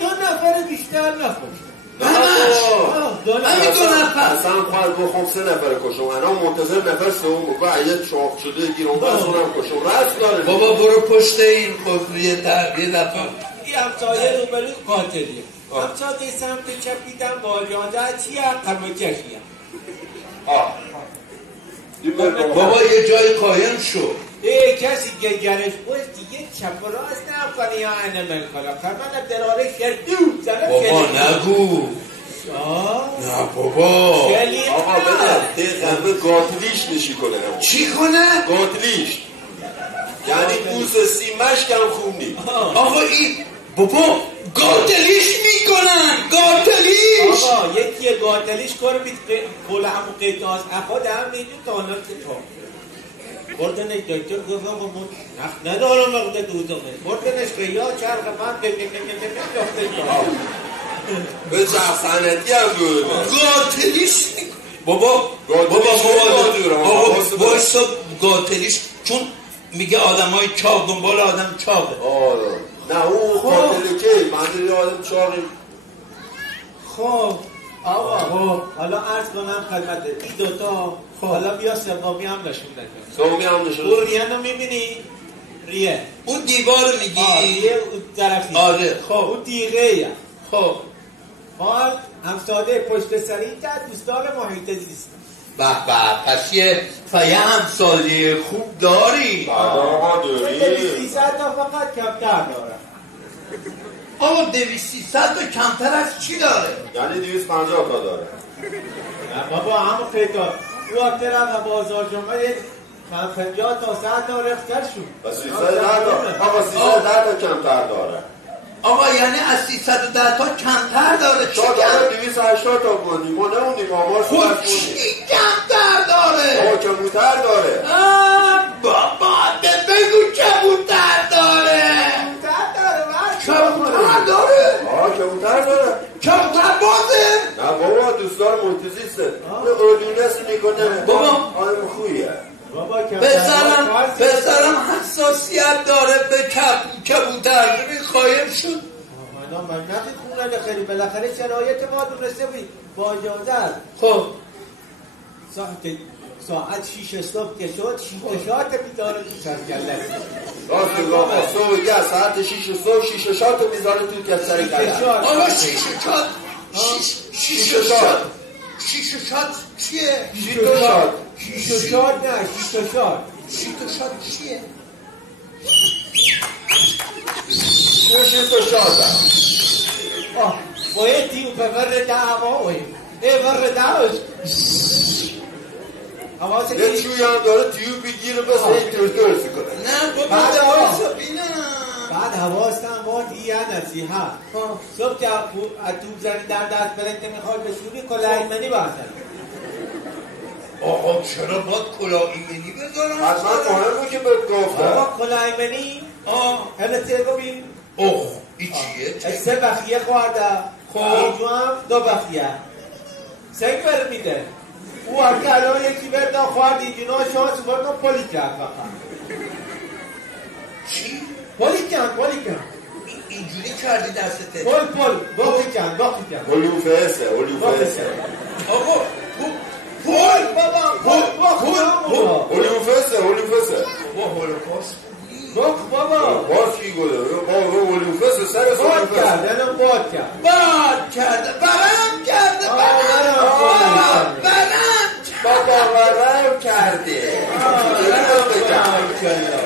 دو نفر بیشتر نخوش همین دو نفر اصلا خواهد بخوام 3 نفر کشم انا منتظر نفر سوم و یک شاق شده گیرم بس اونم کشم رست داره بابا برو پشت این خود یه دفعه این همسایه رو برای قاتلیه همسایه سمت چپ دیدم باجانده چیه قمکشیه بابا یه جای قایم شو کسی که گرش باید دیگه چپ و راست نکنه یا انمل کنم فرمان دراره شردو بابا نگو نه بابا آقا بده قلبه قاتلیش نشی کنه چی کنه؟ قاتلیش یعنی بوز سیمش کم خوب نی آقا این بابا گاتلیش میکنن گاتلیش. آقا یکی گاتلیش کار بیت کل همون قیتاز اخواد هم میدون تا حالا که تا بردنش دکتر گفت آقا من ندارم وقت دوزمه بردنش قیا چرخ من به چرخ سنتی هم بود گاتلیش بابا بایستا گاتلیش چون میگه آدم های چاق دنبال آدم چاقه. آره نه اون قاتل که من آدم چاقی. خب آقا حالا عرض کنم خدمت این دوتا حالا بیا سومی هم نشون نکن. سومی هم نشون اون ریه رو میبینی؟ ریه اون دیوار میگی؟ ریه اون طرفی. آره خب اون دیگه یه خب حال همساده پشت سری که دوستان محیط زیست. به پس یه همسایه خوب داری. آقا داری 300 تا فقط کمتر داره. آقا 200 تا کمتر از چی داره؟ یعنی 250 تا داره. نه بابا همون خیطار او اکتر هم بازار جمعه 50 تا 100 تا رفتر شد. و 310 تا آقا 310 تا کمتر داره. آقا یعنی از 310 تا کمتر داره. چی داره 280 تا بودیم ما نمونیم آمار خود چی کمتر داره؟ آقا کمتر داره. بابا بگو کمتر داره. کمتر داره؟ کمتر داره. کمتر بازه؟ نه بابا دوستان محتزیسته اردونست میکنه بابا آدم خویه. پسرم حساسیت داره به کبوتر خواهیم شد. من نقی خونه خیلی بالاخره شرایط ما دونسته بودی با اجازت. خب ساعت 6 صبح که شد 6 شات بیداره تو سرگله راست بگم صبح یه ساعت 6 صبح 6 شات میذاره تو که سرگله. آقا 6 شات 6 شات چیه؟ 6 شات نه 6 شات 6 شات چیه؟ 6 شات باید دیو به ور دعوا ور دعواش یه چوی هم داره تیو بگیره بس این ترترسی کنه. نه بابا بعد حواستم باید یه نصیحت صبح که توب زنی در دست برد که میخواد بشونی کلا ایمنی بازن. آقا چرا باید کلا ایمنی بذارم؟ حتما مهم بود که بهت گفتم آقا کلا ایمنی همه سه ببین این چیه؟ 3 بخیه خورده اینجا هم 2 بخیه سنگ بر میده او هم که الان یکی برده خورد اینجا شانس برده پلی کرد فقط. چی؟ پلی کرد اینجوری کردی دستته؟ پل باقی کرد هلوفسه آقا پل بابا هلوفسه با هولوکاست بابا باز کی گوده بابا هلوفسه سر باد کرده برم کرده بابا کرده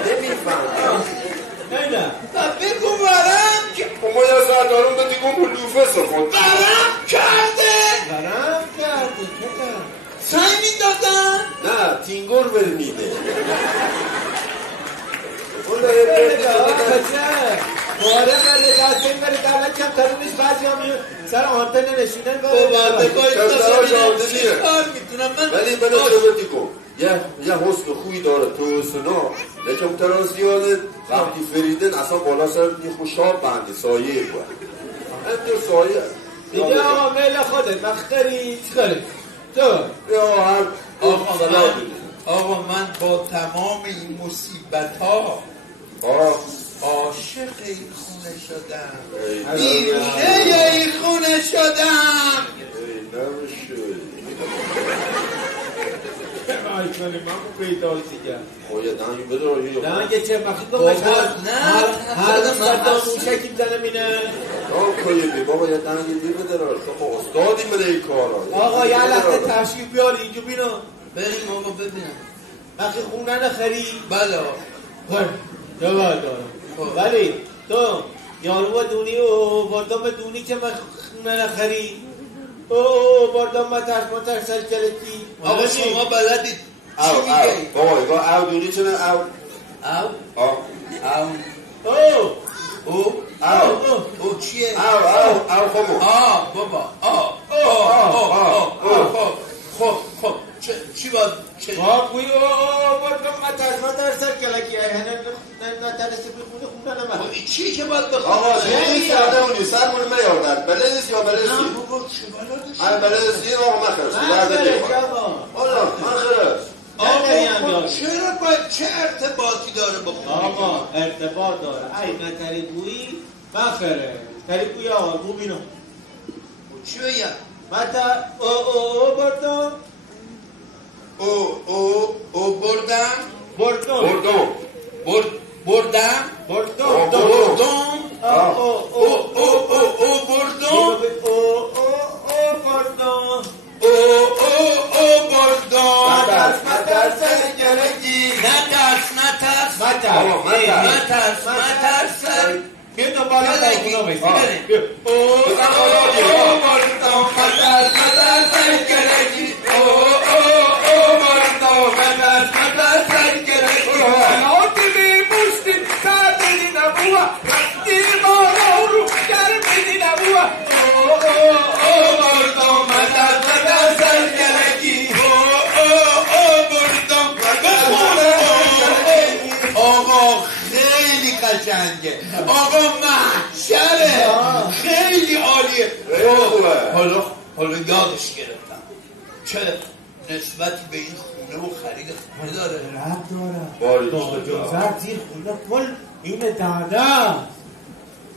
نمیفهم نه بگو برم ما یا زردارون به دیگم هلوفسه خود برم کرده سعی میدادن نه تینگور برمیده باره خیلی دسته این بری دولت کم ترونش بعضی هم سر آنتن نشونن ولی بله چه کن یه حسن خوی داره تو حسنا لیکن تران زیاده وقتی فریدن اصلا بالا سر یه خوشاب بنده سایه بود این تو سایه دیگه آقا میل خودت مختری چکاری تو یا هر آقا من با تمام این مصیبت ها عاشق این خونه شدم دیوونه این خونه شدم کنیم همون پیداز دیگه یه دنگی بدار دنگی چه مخیط هر دم موشکی بزنم اینه بابا یه دنگی بدار تو استادی بده این کارا آقا یه لحظه تشریف بیار اینجا بینو بریم آقا ببینم وقتی خونه نخری بله جواب دارم ولی تو یارو دونی و بردم دونی که من خونه نخری بردم مترس سرکلتی آقا شما بلدید چی میگه؟ بابا او دونی چنه او او چیه؟ او خمو بابا خب چی باید چه؟ بوی ما در سر کلکی نترسی بخونه نمه چی که باید بخونه؟ آقا چیه کرده اونی سر مون میاردن بلدیست یا بلدیستی؟ بلدیستی آقا من خرستی حالا من خرست چرا باید چه ارتباطی داره بخونه؟ آقا ارتباط داره ای من تری بویی بخره تری بوی آقا بو بینو چی بگم؟ متا او بردم او بردم بردم آقا محشره خیلی عالیه حالا یادش گرفتم چه نسبتی به این خونه و خرید خونه داره رب داره جازت زیر خونه کل این داده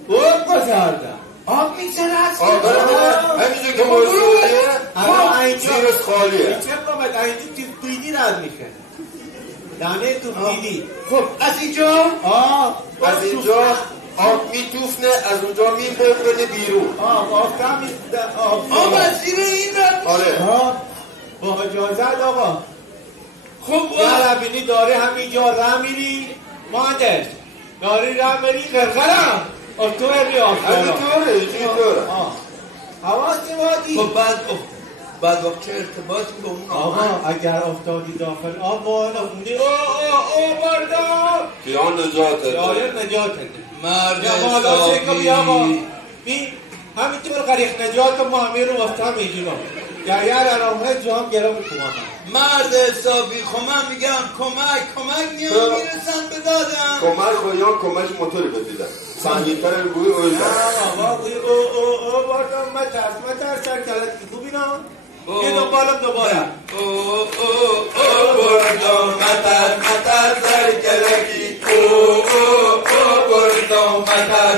او گذارده آب میزنه از همینجور که موضوعیه زیرش خالیه چه باید اینجور تویدی رد میشه دانه تویدی خب از اینجا از اینجا آب میتوفنه از اونجا میبرده بیرون آب از زیر این رد آره با اجازت آقا خب یا ربینی داره همینجا راه میری مادر داری راه میری قرقرم تو اری آفتارا اینطوره حواسی وادی خب بعد وقت چه ارتباطی با اون آقا اگر افتادی داخل آب مانا اونی او بردار یا نجاته نجاته مرد حسابی همینطور غریق نجات ما همه رو وقتا میجونم گریه رامه جام گرام کنم مرد حسابی خب من میگم کمک میان میرسن به دادم کمک یا کمک موتوری بدیدن سنگین‌تر رو بوی اوی آقا بوی او بردم مترس سر کلت که بینم یه دوباره او بردم متر سر کلکی او بردم متر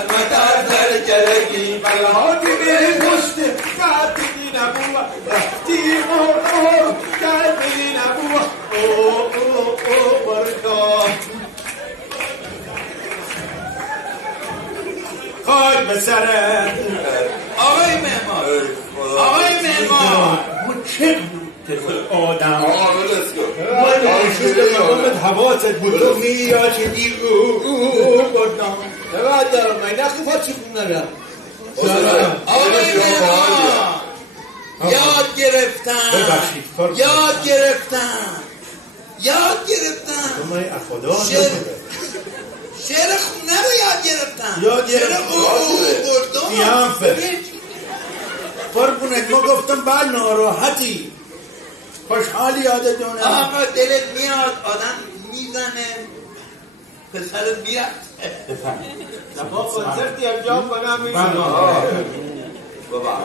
سر کلکی بلاتی به گشت کاتیدی نبوه رفتی مور کاتیدی نبوه او بردم خواهی به سره آقای معمار ما چه آدم آقا بلس کن من شده مقامت حواست بود تو میاد که دی او بردم نباید دارم من نخی فاچی خون نرم آقای معمار یاد گرفتم تو من اخدا شعر خونه رو یاد گرفتم بیانفه قربونت ما گفتم بعد ناراحتی خوشحالی یادتونه آقا دلت میاد آدم میزنه پسرت میرفت نبا کنسرتی انجام کنم بابا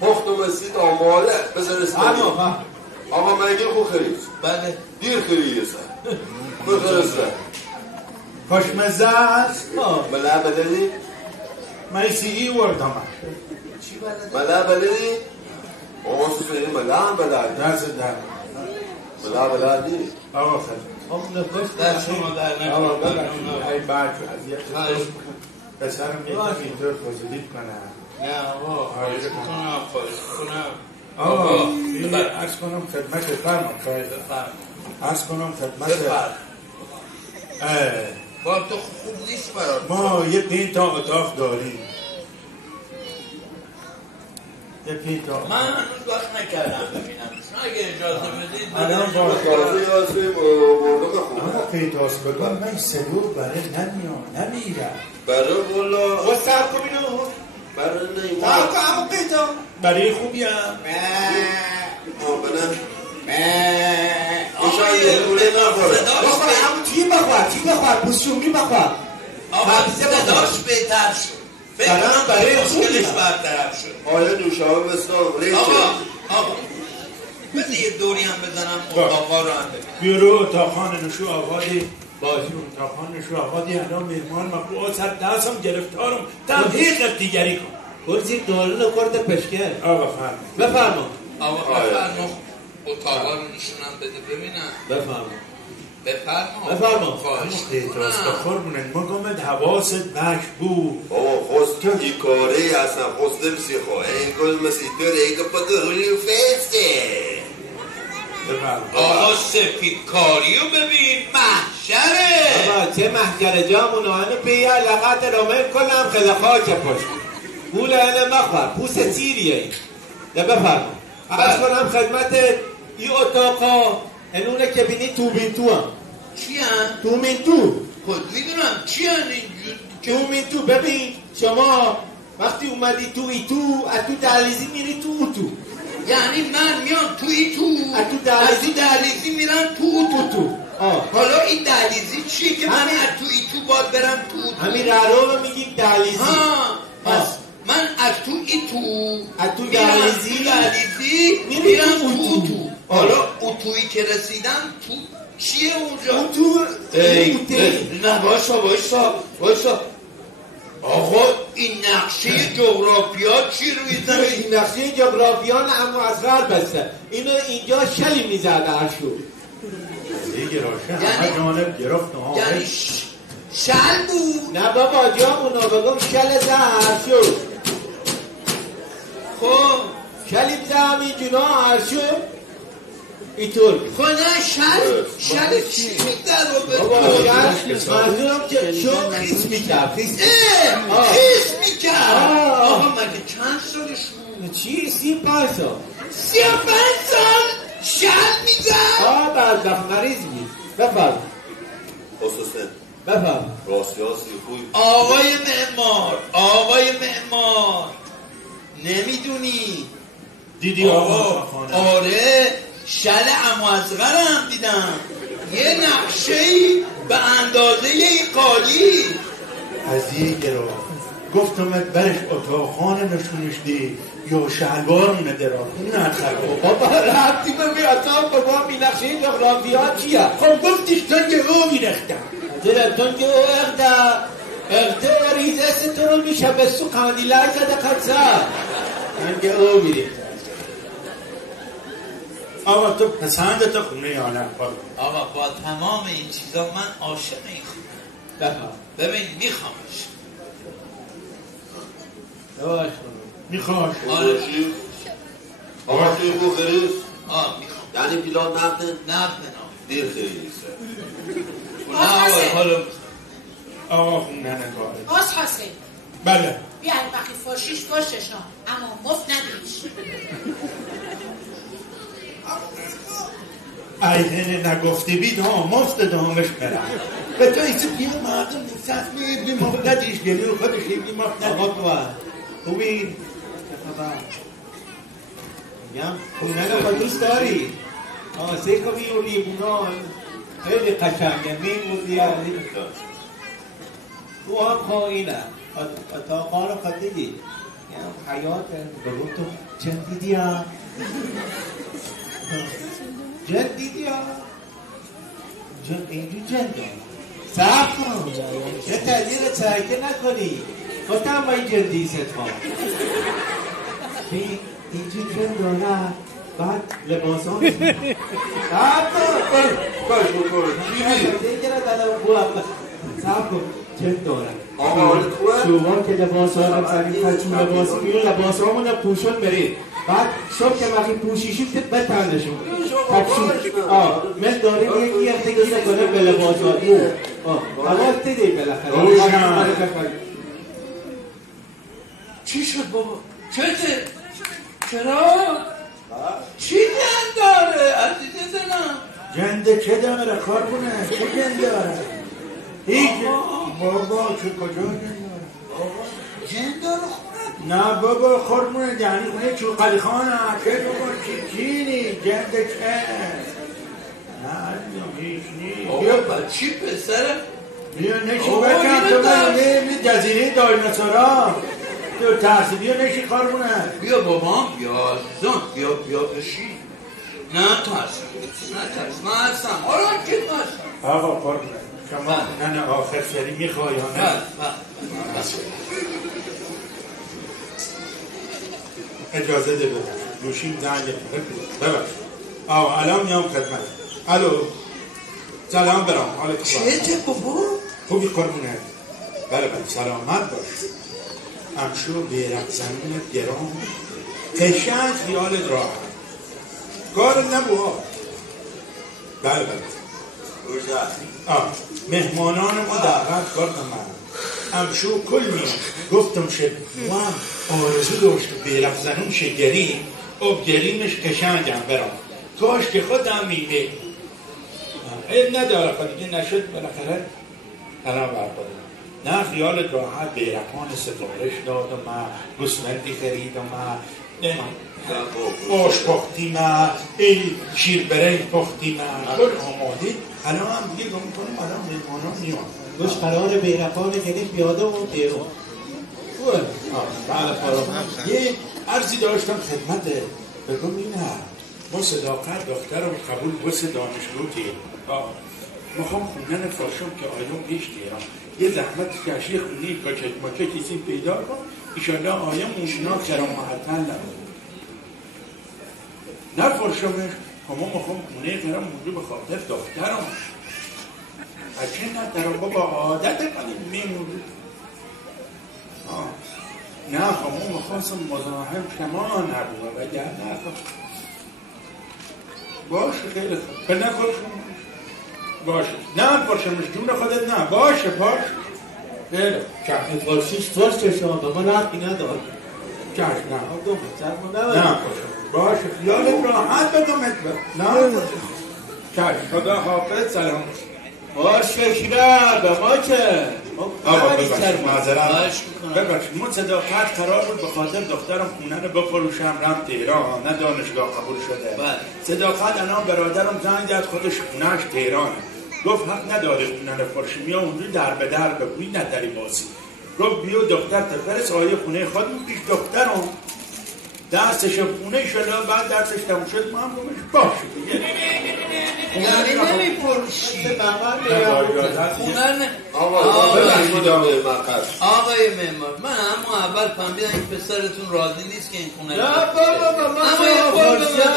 پخت و مسید آماده بزن اسمانی آقا مگه خود خرید بله دیر خریده سر بخرسته خوشمزه است ملا بلدی؟ میسی وردم چی بلده؟ ملا بلدی؟ آقا سوزنی ملا هم بلدی درس در ملا بلدی؟ آقا خیلی در شما در آقا نکنم بلد ای بچه اذیت پسرم اینطور فضولیت کنه نه آقا خواهش کنم آقا عرض کنم خدمت فرما عرض کنم خدمت با تو خوب نیست برات ما یه 5 تا اتاق داریم به پیتا من هنوز وقت نکردم ببینم اگه اجازه بدید الان با تازه یاسه مردم خوب اما پیتاس بگم من سلو برای نمیرم برای والا و سب کن اینو برای سب نیمان کن اما پیتا برای خوبیم آبنم آقای ایشان یه دوله نخوره بخور اما چی بخور پوستشونی بخور آقا صداش بهتر شد فکر کنم برای مشکلش برطرف شد آیا نوشابه بستان ریچه آقا بده یه دوری هم بزنم اتاقا رو هم ببینم بیرو اتاقان نشو آبادی بازی اتاقان نشو آبادی الان مهمان مقبوعات سر دستم گرفتارم تنهیق دیگری کن برزی دارون کرده پشکر آقا بفرما آقا بفرما اتاقا رو نشونم بده ببینم بفرما خواهش پیتاس بخورمونن مگمت حواست بش بو بابا خوست که کاره اصلا خوست نمیسی خواه این گل مسیطور ایگه پا دولی فسته آقا سپیدکاری رو ببین محشره آقا چه محجره جامونو هنو بیا لغت رامل کنم خیلی خاک پشت بول هنه مخبر پوست تیریه این ده بفرما عرض کنم خدمت ای اتاقا اینونه که بینی تو بین تو هم چی هم؟ تو بین تو خود میدونم چی هم اینجور تو بین تو ببین شما وقتی اومدی توی تو از تو دهلیزی میری تو یعنی من میام توی تو از تو دهلیزی میرم تو آه حالا این دهلیزی چیه که من از توی تو باید برم تو همین رارو رو میگیم دهلیزی پس من از تو دهلیزی میرم تو حالا اتویی که رسیدم تو چیه اونجا؟ نه باشا آقا این نقشه جغرافیا چی روی زمین؟ این نقشه جغرافیا نه اما اصغر بسته اینو اینجا شلی میزده هرشو دیگه راشه همه جانب گرفت یعنی شل بود؟ نه بابا جامونو بگم شل زه هرشو خب شلی بزه همین جنا هرشو اینطور خب نه شل چی میده رو به بابا شل منظورم که شو خیس میکرد خیس میکرد آقا مگه چند سالشون؟ چی؟ 35 سال 35 سال شل میزد؟ بدبخت مریض بود بفرم حسوسن بفرم راستی خوی آقای معمار نمیدونی دیدی آقا آره شل اموازغرم دیدم یه نقشه‌ای به اندازه یه قالی از یه گرا گفتمت برش اتاقانه نشونش دی یا شلوارونه درا نه خراب بابا ربطی به بیاتان بابا می نقشه جغرافیا چیه؟ خب گفتیش تن که او میرختم دلتون که او اغده ریزه سترون میشه بستو قندیلای زده قدسه من که او میرختم آقا تو پسندت خونه یا نه آقا با تمام این چیزا من عاشق این خونه ببین میخوامش میخواش آره آقا توی خو خریز میخوام یعنی پیلان نقده نقد دیر خریزه نه حالا آقا خونه نگاه باز حسین بله بیاین وقتی فاشیش باششان اما مفت ندیش ایدن نگفتی بید مفت دامش برم به تو ایسی بیم مردم نیست میبینی مفت ندیش گلی رو خودش ایبی مفت ندیش آقا خوبی؟ چه خبر؟ میگم خونه رو دوست داری؟ سیکا میونی اونا خیلی قشنگه میمونی تو هم خواهینه اتاقا رو خود دیدی حیات برو تو چند دیدی ها؟ جند دیدی ها؟ اینجا جند صرف کن چه تدیر چایده نکنی گفتم با این جندی ستفا اینجا جند داره بعد لباس ها صرف کن باش بکنه صرف کن جند داره آقا حالی خوبه؟ شما که لباس ها رو بزنید پچون لباس میون لباس ها مونه پوشون برید بعد شب که وقتی پوشیشید که بتندشون من داریم یکی اختگی نکنه به لباس ها حواظ دیدی بلاخره روشن چی شد بابا؟ چته؟ چرا؟ چی جن داره عزیز دلم؟ جنده چه داره کارونه؟ چه جن داره؟ هیچ بابا چه کجا جن داره؟ جن داره خونه؟ نه بابا خورمونه یعنی خونه چوقلی خانه چه بابا چینی جنده چه؟ نه هیچ نیست بابا چی پسره؟ بیا نشی بکن تو بگه جزیره دایناسورا تو ترسی بیا نشی خورمونه بیا بابام بیا زن بیا بشین نه ترس من هستم آرام که هستم آقا خورمونه شما نه آخر سری میخوای یا نه؟ اجازه ده بدم گوشیم زنگ ببخش الان میام خدمت الو سلام برام حالت خوبه چه بابا؟ خوبی قربونه بله سلامت باش امشو بیرق زمینت گرام قشنگ خیالت راحت کار نبوها بله مهمانان ما دعوت کردم من امشو کل میان گفتم شد من آرزو داشت بیرق زنون شگریم اب گریمش قشنگم برام کاش که خودم میده این نداره خود دیگه نشد بالاخره الان برپادم نه خیالت راحت بیرقان سفارش داد و من گوسفندی خریدم آش پختی من این شیر برنج پختی من کل آماده الان هم دیگه گم کنم الان مهمانان میان گوش قرار بیرقان خیلی بیاده و بیرون یه عرضی داشتم خدمت بگم اینه ما صداقت دخترم قبول بس دانشگاه میخوام خونن فرشم که آیام پیش دیرم یه زحمت کشی خونی کچک مچک کسی پیدا کن ایشالله آیم اونشنا کرام محتن نبود نه فرشمش اما میخوام خونه کرام موجود به خاطر دخترم اچه نه درم بابا عادت کنیم میمونید نه خمون میخواستم مزاحم شما نبود و گر نه باشه خیلی خوب به نکن باشه نه فرشمش جون خودت نه باشه خیلی چشم فرشیش فرش شما به ما نقی ندار چشم نه باشه خیالت راحت بدمت نه چشم خدا حافظ سلام باشه شیره به ما چه آقا ببخشید من صداقت قرار بود به خاطر دخترم خونه رو بفروشم رفت تهران نه دانشگاه قبول شده صداقت الان برادرم زنگ زد خودش خونهش تهرانه گفت حق نداره خونه رو فرشی میام اونجا در به در بگوی نداری بازی گفت بیو دختر تفرس آیه خونه خودم پیش دخترم درسش خونه شده بعد درسش تموم شد ما هم گمش باشه یعنی نمیپرشی آقای معمار من اما اول فهمیدم این پسرتون راضی نیست که این خونه نه بابا اما یه قول بده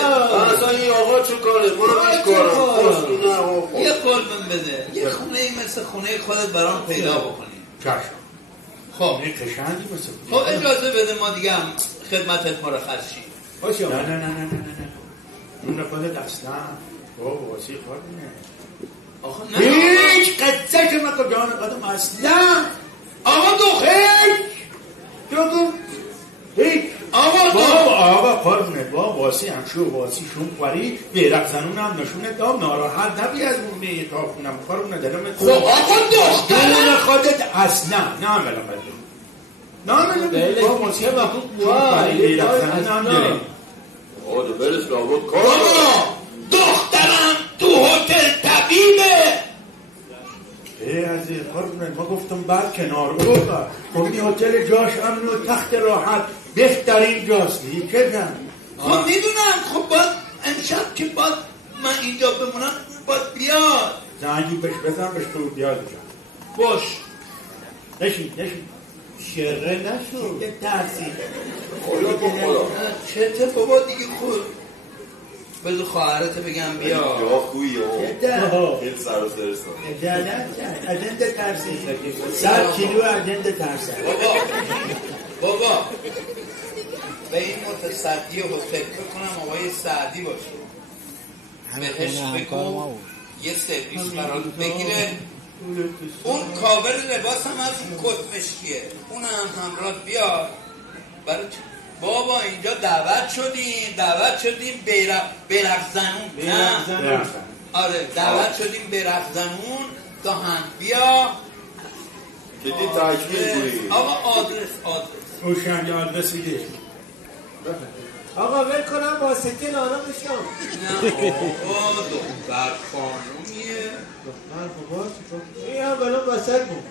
اصلا این آقا چه کاره برو پیش کارم یه قول بده یه خونه ای مثل خونه خودت برام پیدا بکنی چشم خب این قشنگی مثل خب اجازه بده ما دیگه هم خدمتت مرخص شیم باشه نه اون خودت اصلا بابا واسی خودمونه آخه نه هیچ قصه که من جان قدم اصلا آقا دو هیچ آقا خودمونه با واسی همشو واسی شون خوری بیرق زنون هم نشونه دام ناراحت نبی از مونه تا خونم خورمونه دلم خب آقا دون خودت اصلا ناملم با واسی هم خوب بیرق زنون هم داریم آقا دو برس لابد کار دخترم تو هتل طبیبه عزیز خورمونه ما گفتم بعد کنار بگو خب این هتل جاش امن و تخت راحت بهترین جاست چه جن خب میدونم خب باید امشب که باید من اینجا بمونم باید بیاد زنگی بهش بزن بهش تو بیاد باش نشین شره نشو یه ترسی خدا چته بابا دیگه خود بذار خواهرت بگم بیا یا خویی خیلی سر و سرستان اجنده ترسی 100 کیلو اجنده ترسی بابا به این متصدی و فکر کنم آقای سعدی باشه بهش بگو یه سرویس برات بگیره اون کاور لباس هم از اون کت مشکیه اون هم همراه بیار برای چی؟ بابا اینجا دعوت شدیم برقزنون. آره دعوت شدیم برقزنون تا هم بیا جدی تکمیل بویی. آقا آدرس روشنی آدرس میده. آقا ول کنم با سکه لالا بشم. نه آقا دختر خانومیه. دختر بابا این هم بلان بسر بود.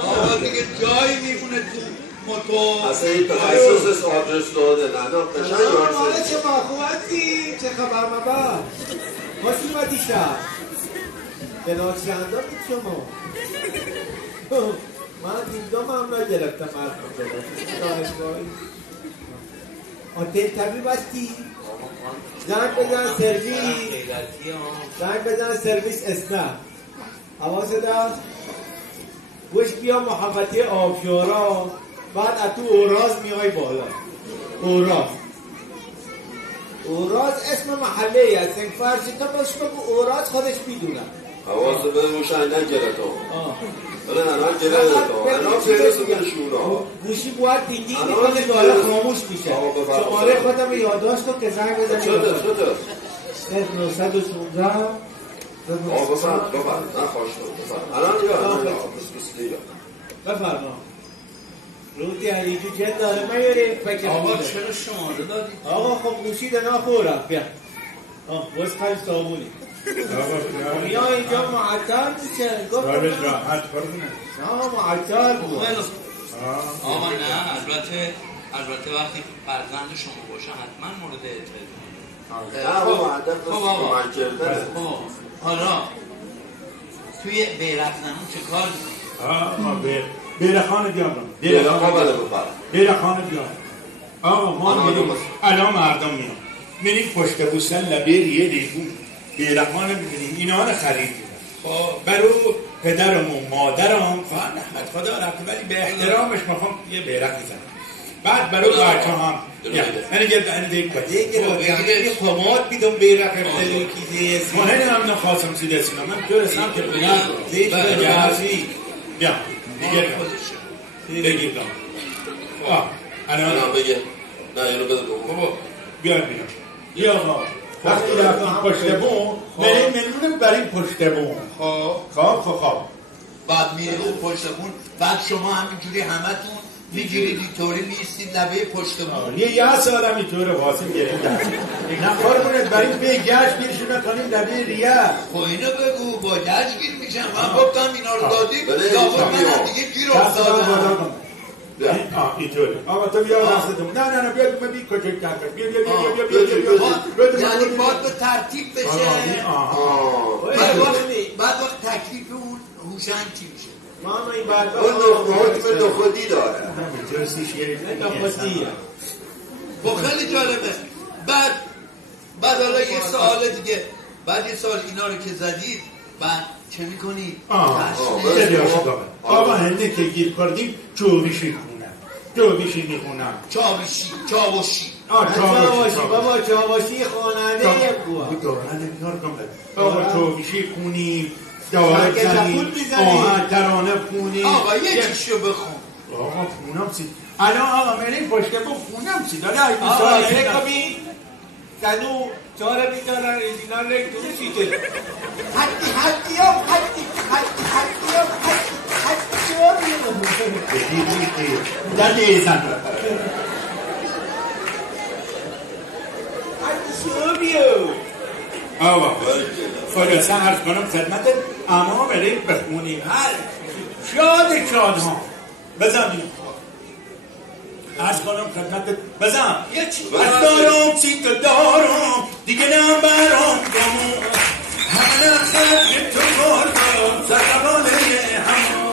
آقا دیگه جایی میمونه تو موتور. اصلا این تخصص آدرس داده نه قشنگ مالا چه باخوبتی چه خبر مبا خوش اومدی شب به ناچندان بود شما من دیدم هم نگرفتم دانشگاهی هتل طبیب هستی زنگ بزن سرویس اسنا حواست داشت گوش بیا محبتی آبشارا بعد از تو اوراز میای بالا اوراز اسم محله هست فرشی تا باش بگو اوراز خودش میدونم حواظ به روشن نگرد بله الان گرد الان فیروز برشورا گوشی باید دیدی میکنه داره خاموش میشه شماره خودم یادداشت رو که زنگ بزنی شده 916 بفرم نخواهش بفرم الان بفرما روزی علیجو جد داره من یه فکر آقا چرا شماره دادی؟ آقا خب گوشی دنا خورم بیا بس خیلی صابونی یا اینجا معطل میشه رابط راحت فرمونه معطل بود آقا نه البته وقتی فرزند شما باشه حتما مورد اعتراض. حالا توی بیرقزنون چه کار بیرخانه بیارم بیرخانه بیارم آقا ما میریم الان مردم میریم پشت بوسن لبیر یه دیگون بیرخانه ببینیم اینا رو خریدیم برای پدرم و مادرم خواهر نحمد خدا رفته ولی به احترامش میخوام یه بیرق بزنم بعد برای بچه هم من یه پماد بیدم بیرق مهنه هم نخواستم سیده سینا من تو رسم که بودم زیش جهازی بیا بگیر دام الان بگیر نه اینو بده دوم بیار بیا آقا وقتی رفتیم پشت بوم بریم پشت بوم خواب بعد میریم پشت بوم بعد شما همینجوری همتون میگیرید اینطوری میستید لبه پشت بوم یه سال هم اینطور واسم گرفتم نه خورمونت بریم به گشت گیرشون نکنیم لبه ریه خب اینو بگو با گشت گیر میشم من گفتم اینا رو دادیم یا من دیگه گیر افتادم اینطوری آقا تو بیا راستتون نه بیا من بی کجا کرد بیا یعنی باید به ترتیب بشه بعد وقت تکلیف اون هوشنگ چی میشه ماما این بعد حکم نخودی داره با خیلی جالبه بعد حالا یه سوال دیگه بعد یه سال اینا رو که زدید بعد چه میکنید؟ آقا هنده که گیر کردیم چوبیشی میخونم چاوشی بابا چاوشی خواننده بابا چوبیشی خونیم داره زنیم ترانه خونیم آقا یه چیشو بخون آقا خونم سی الان آقا منیم پشته با خونم سی داره آقا یه کمی زنو چاره بیدارن اینا رک تو چیده حدی در دیزن آقا خلاصه عرض کنم خدمت اما بریم بخونیم هر شاد ها بزن عرض کنم خدمت بزن دارم چی تو دارم دیگه نم برام دمون همه خلق تو کردم زربانه همون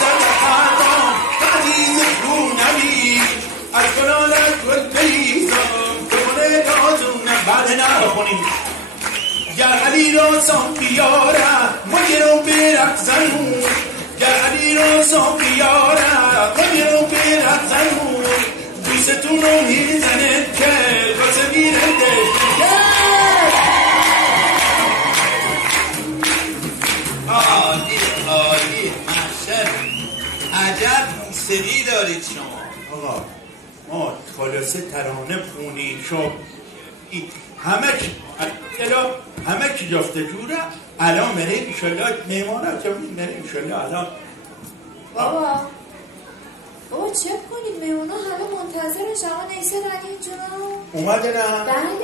صدقاتم قدیز خونمی از کنالت و تیزم کنه دازونم بعد نرخونیم گر علی را سام بیاره مگرو برق زنون گر علی را سام بیاره مگرو برق زنون دوستون رو میزنه که واسه میره دشته عالی محشر عجب موسیقی دارید شما آقا ما خلاصه ترانه خونی شب همه چی جفته جوره الان مره ایشالله میمانه که مره ایشالله الان بابا چه کنید میمونا همه منتظرش آقا نیسه رنگی جونا اومده نه؟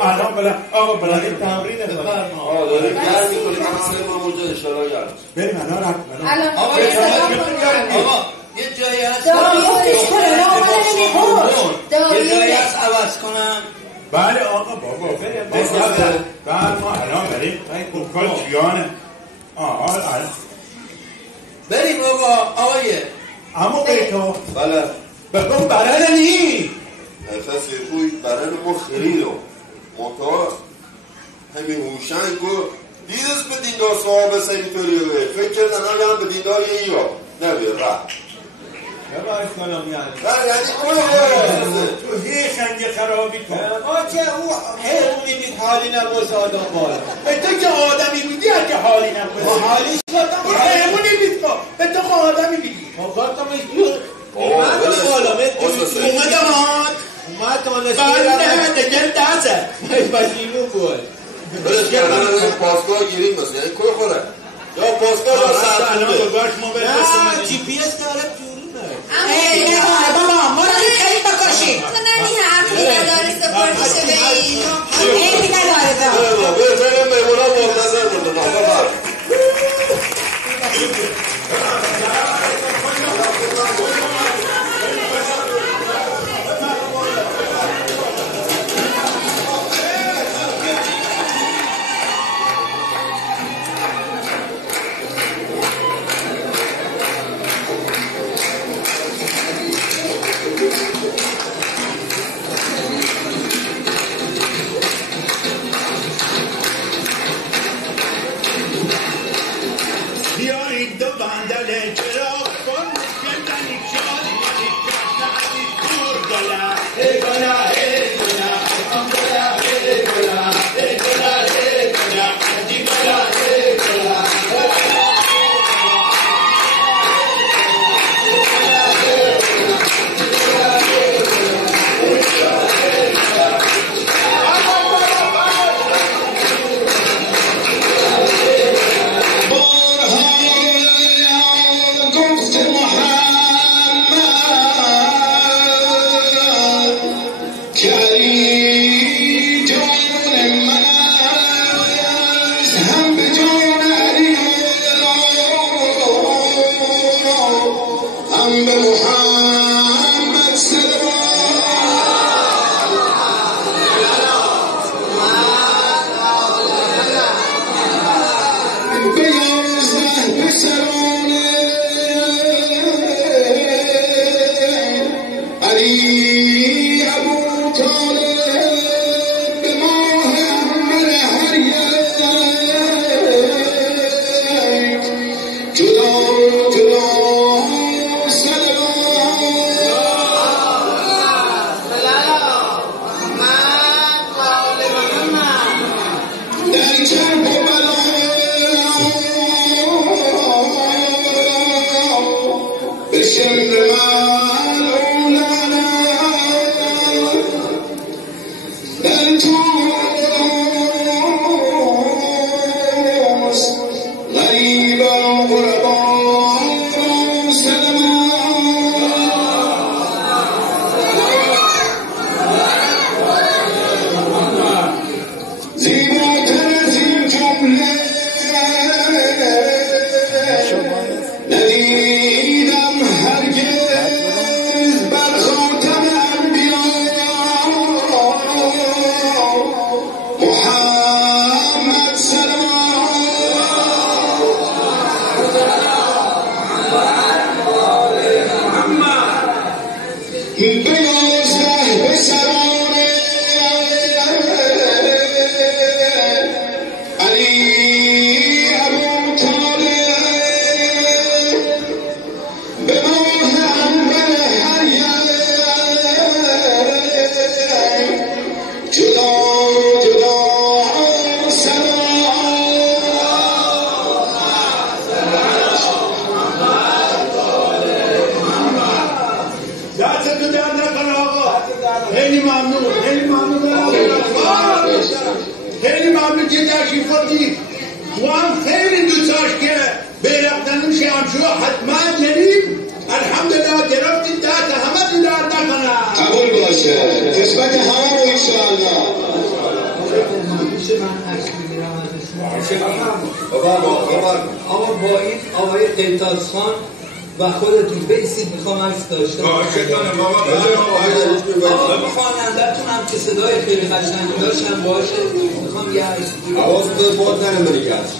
الان بلا آقا برای تمرین بفرما آقا داریم گرم میکنیم همه ما موجود اشتراک گرم بریم الان رفت الان آقا یه جایی هست یه جایی هست عوض کنم بله آقا بابا بله ما الان بریم اوکال چیانه الان بریم آقایه اما بیتو بله بگم برای نی کسی خوی برای ما خریدو منطقه همین هوشنگ که دیدست به دیندار صحابه سیمتوری فکر کردن هم به دیندار یه ایران نبیر رفت باش کنم یعنی تو هی خنگ خرابی کن ما که او حیوانی بید حالی نباشه آدم بالا به تو که آدمی بودی اگه حالی نباشه حالیش بادم او حیوانی بید کن به تو که آدمی بودی مقاطمش بیاد اومد آن بله دگر دازه بشیمون بود بلش کردن پاسگاه گیریم بس یعنی کوی خوره یا پاسگاه یا سرکونده نه جی پی اس داره جورونه بابا ما رو خیلی بکشید تو نمی حرفی نداره سپردیشه به این خیلی نداره بریم میمونا منتظر بودن ندیدم هرگز که تشریف آوردی تو هم خیلی دوست داشت که بیرقتنم شمشو حتما بریم. الحمدلله گرفتید دست همه تو درد نکنه. قبول باشه قسمت همه رو انشاءالله. اما با این آقای قیمتاز خان و خودتون بیسید میخوام عرض داشته بابا خواننده‌تون هم که صدای خیلی قشنگی داشتن باشه میخوام یه عرض حواظت به باد نره کش.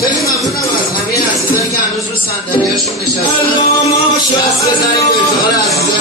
خیلی ممنونم از همه عزیزانی که هنوز رو صندلیاشون نشستن. دست بزنید به افتخار عزیزان.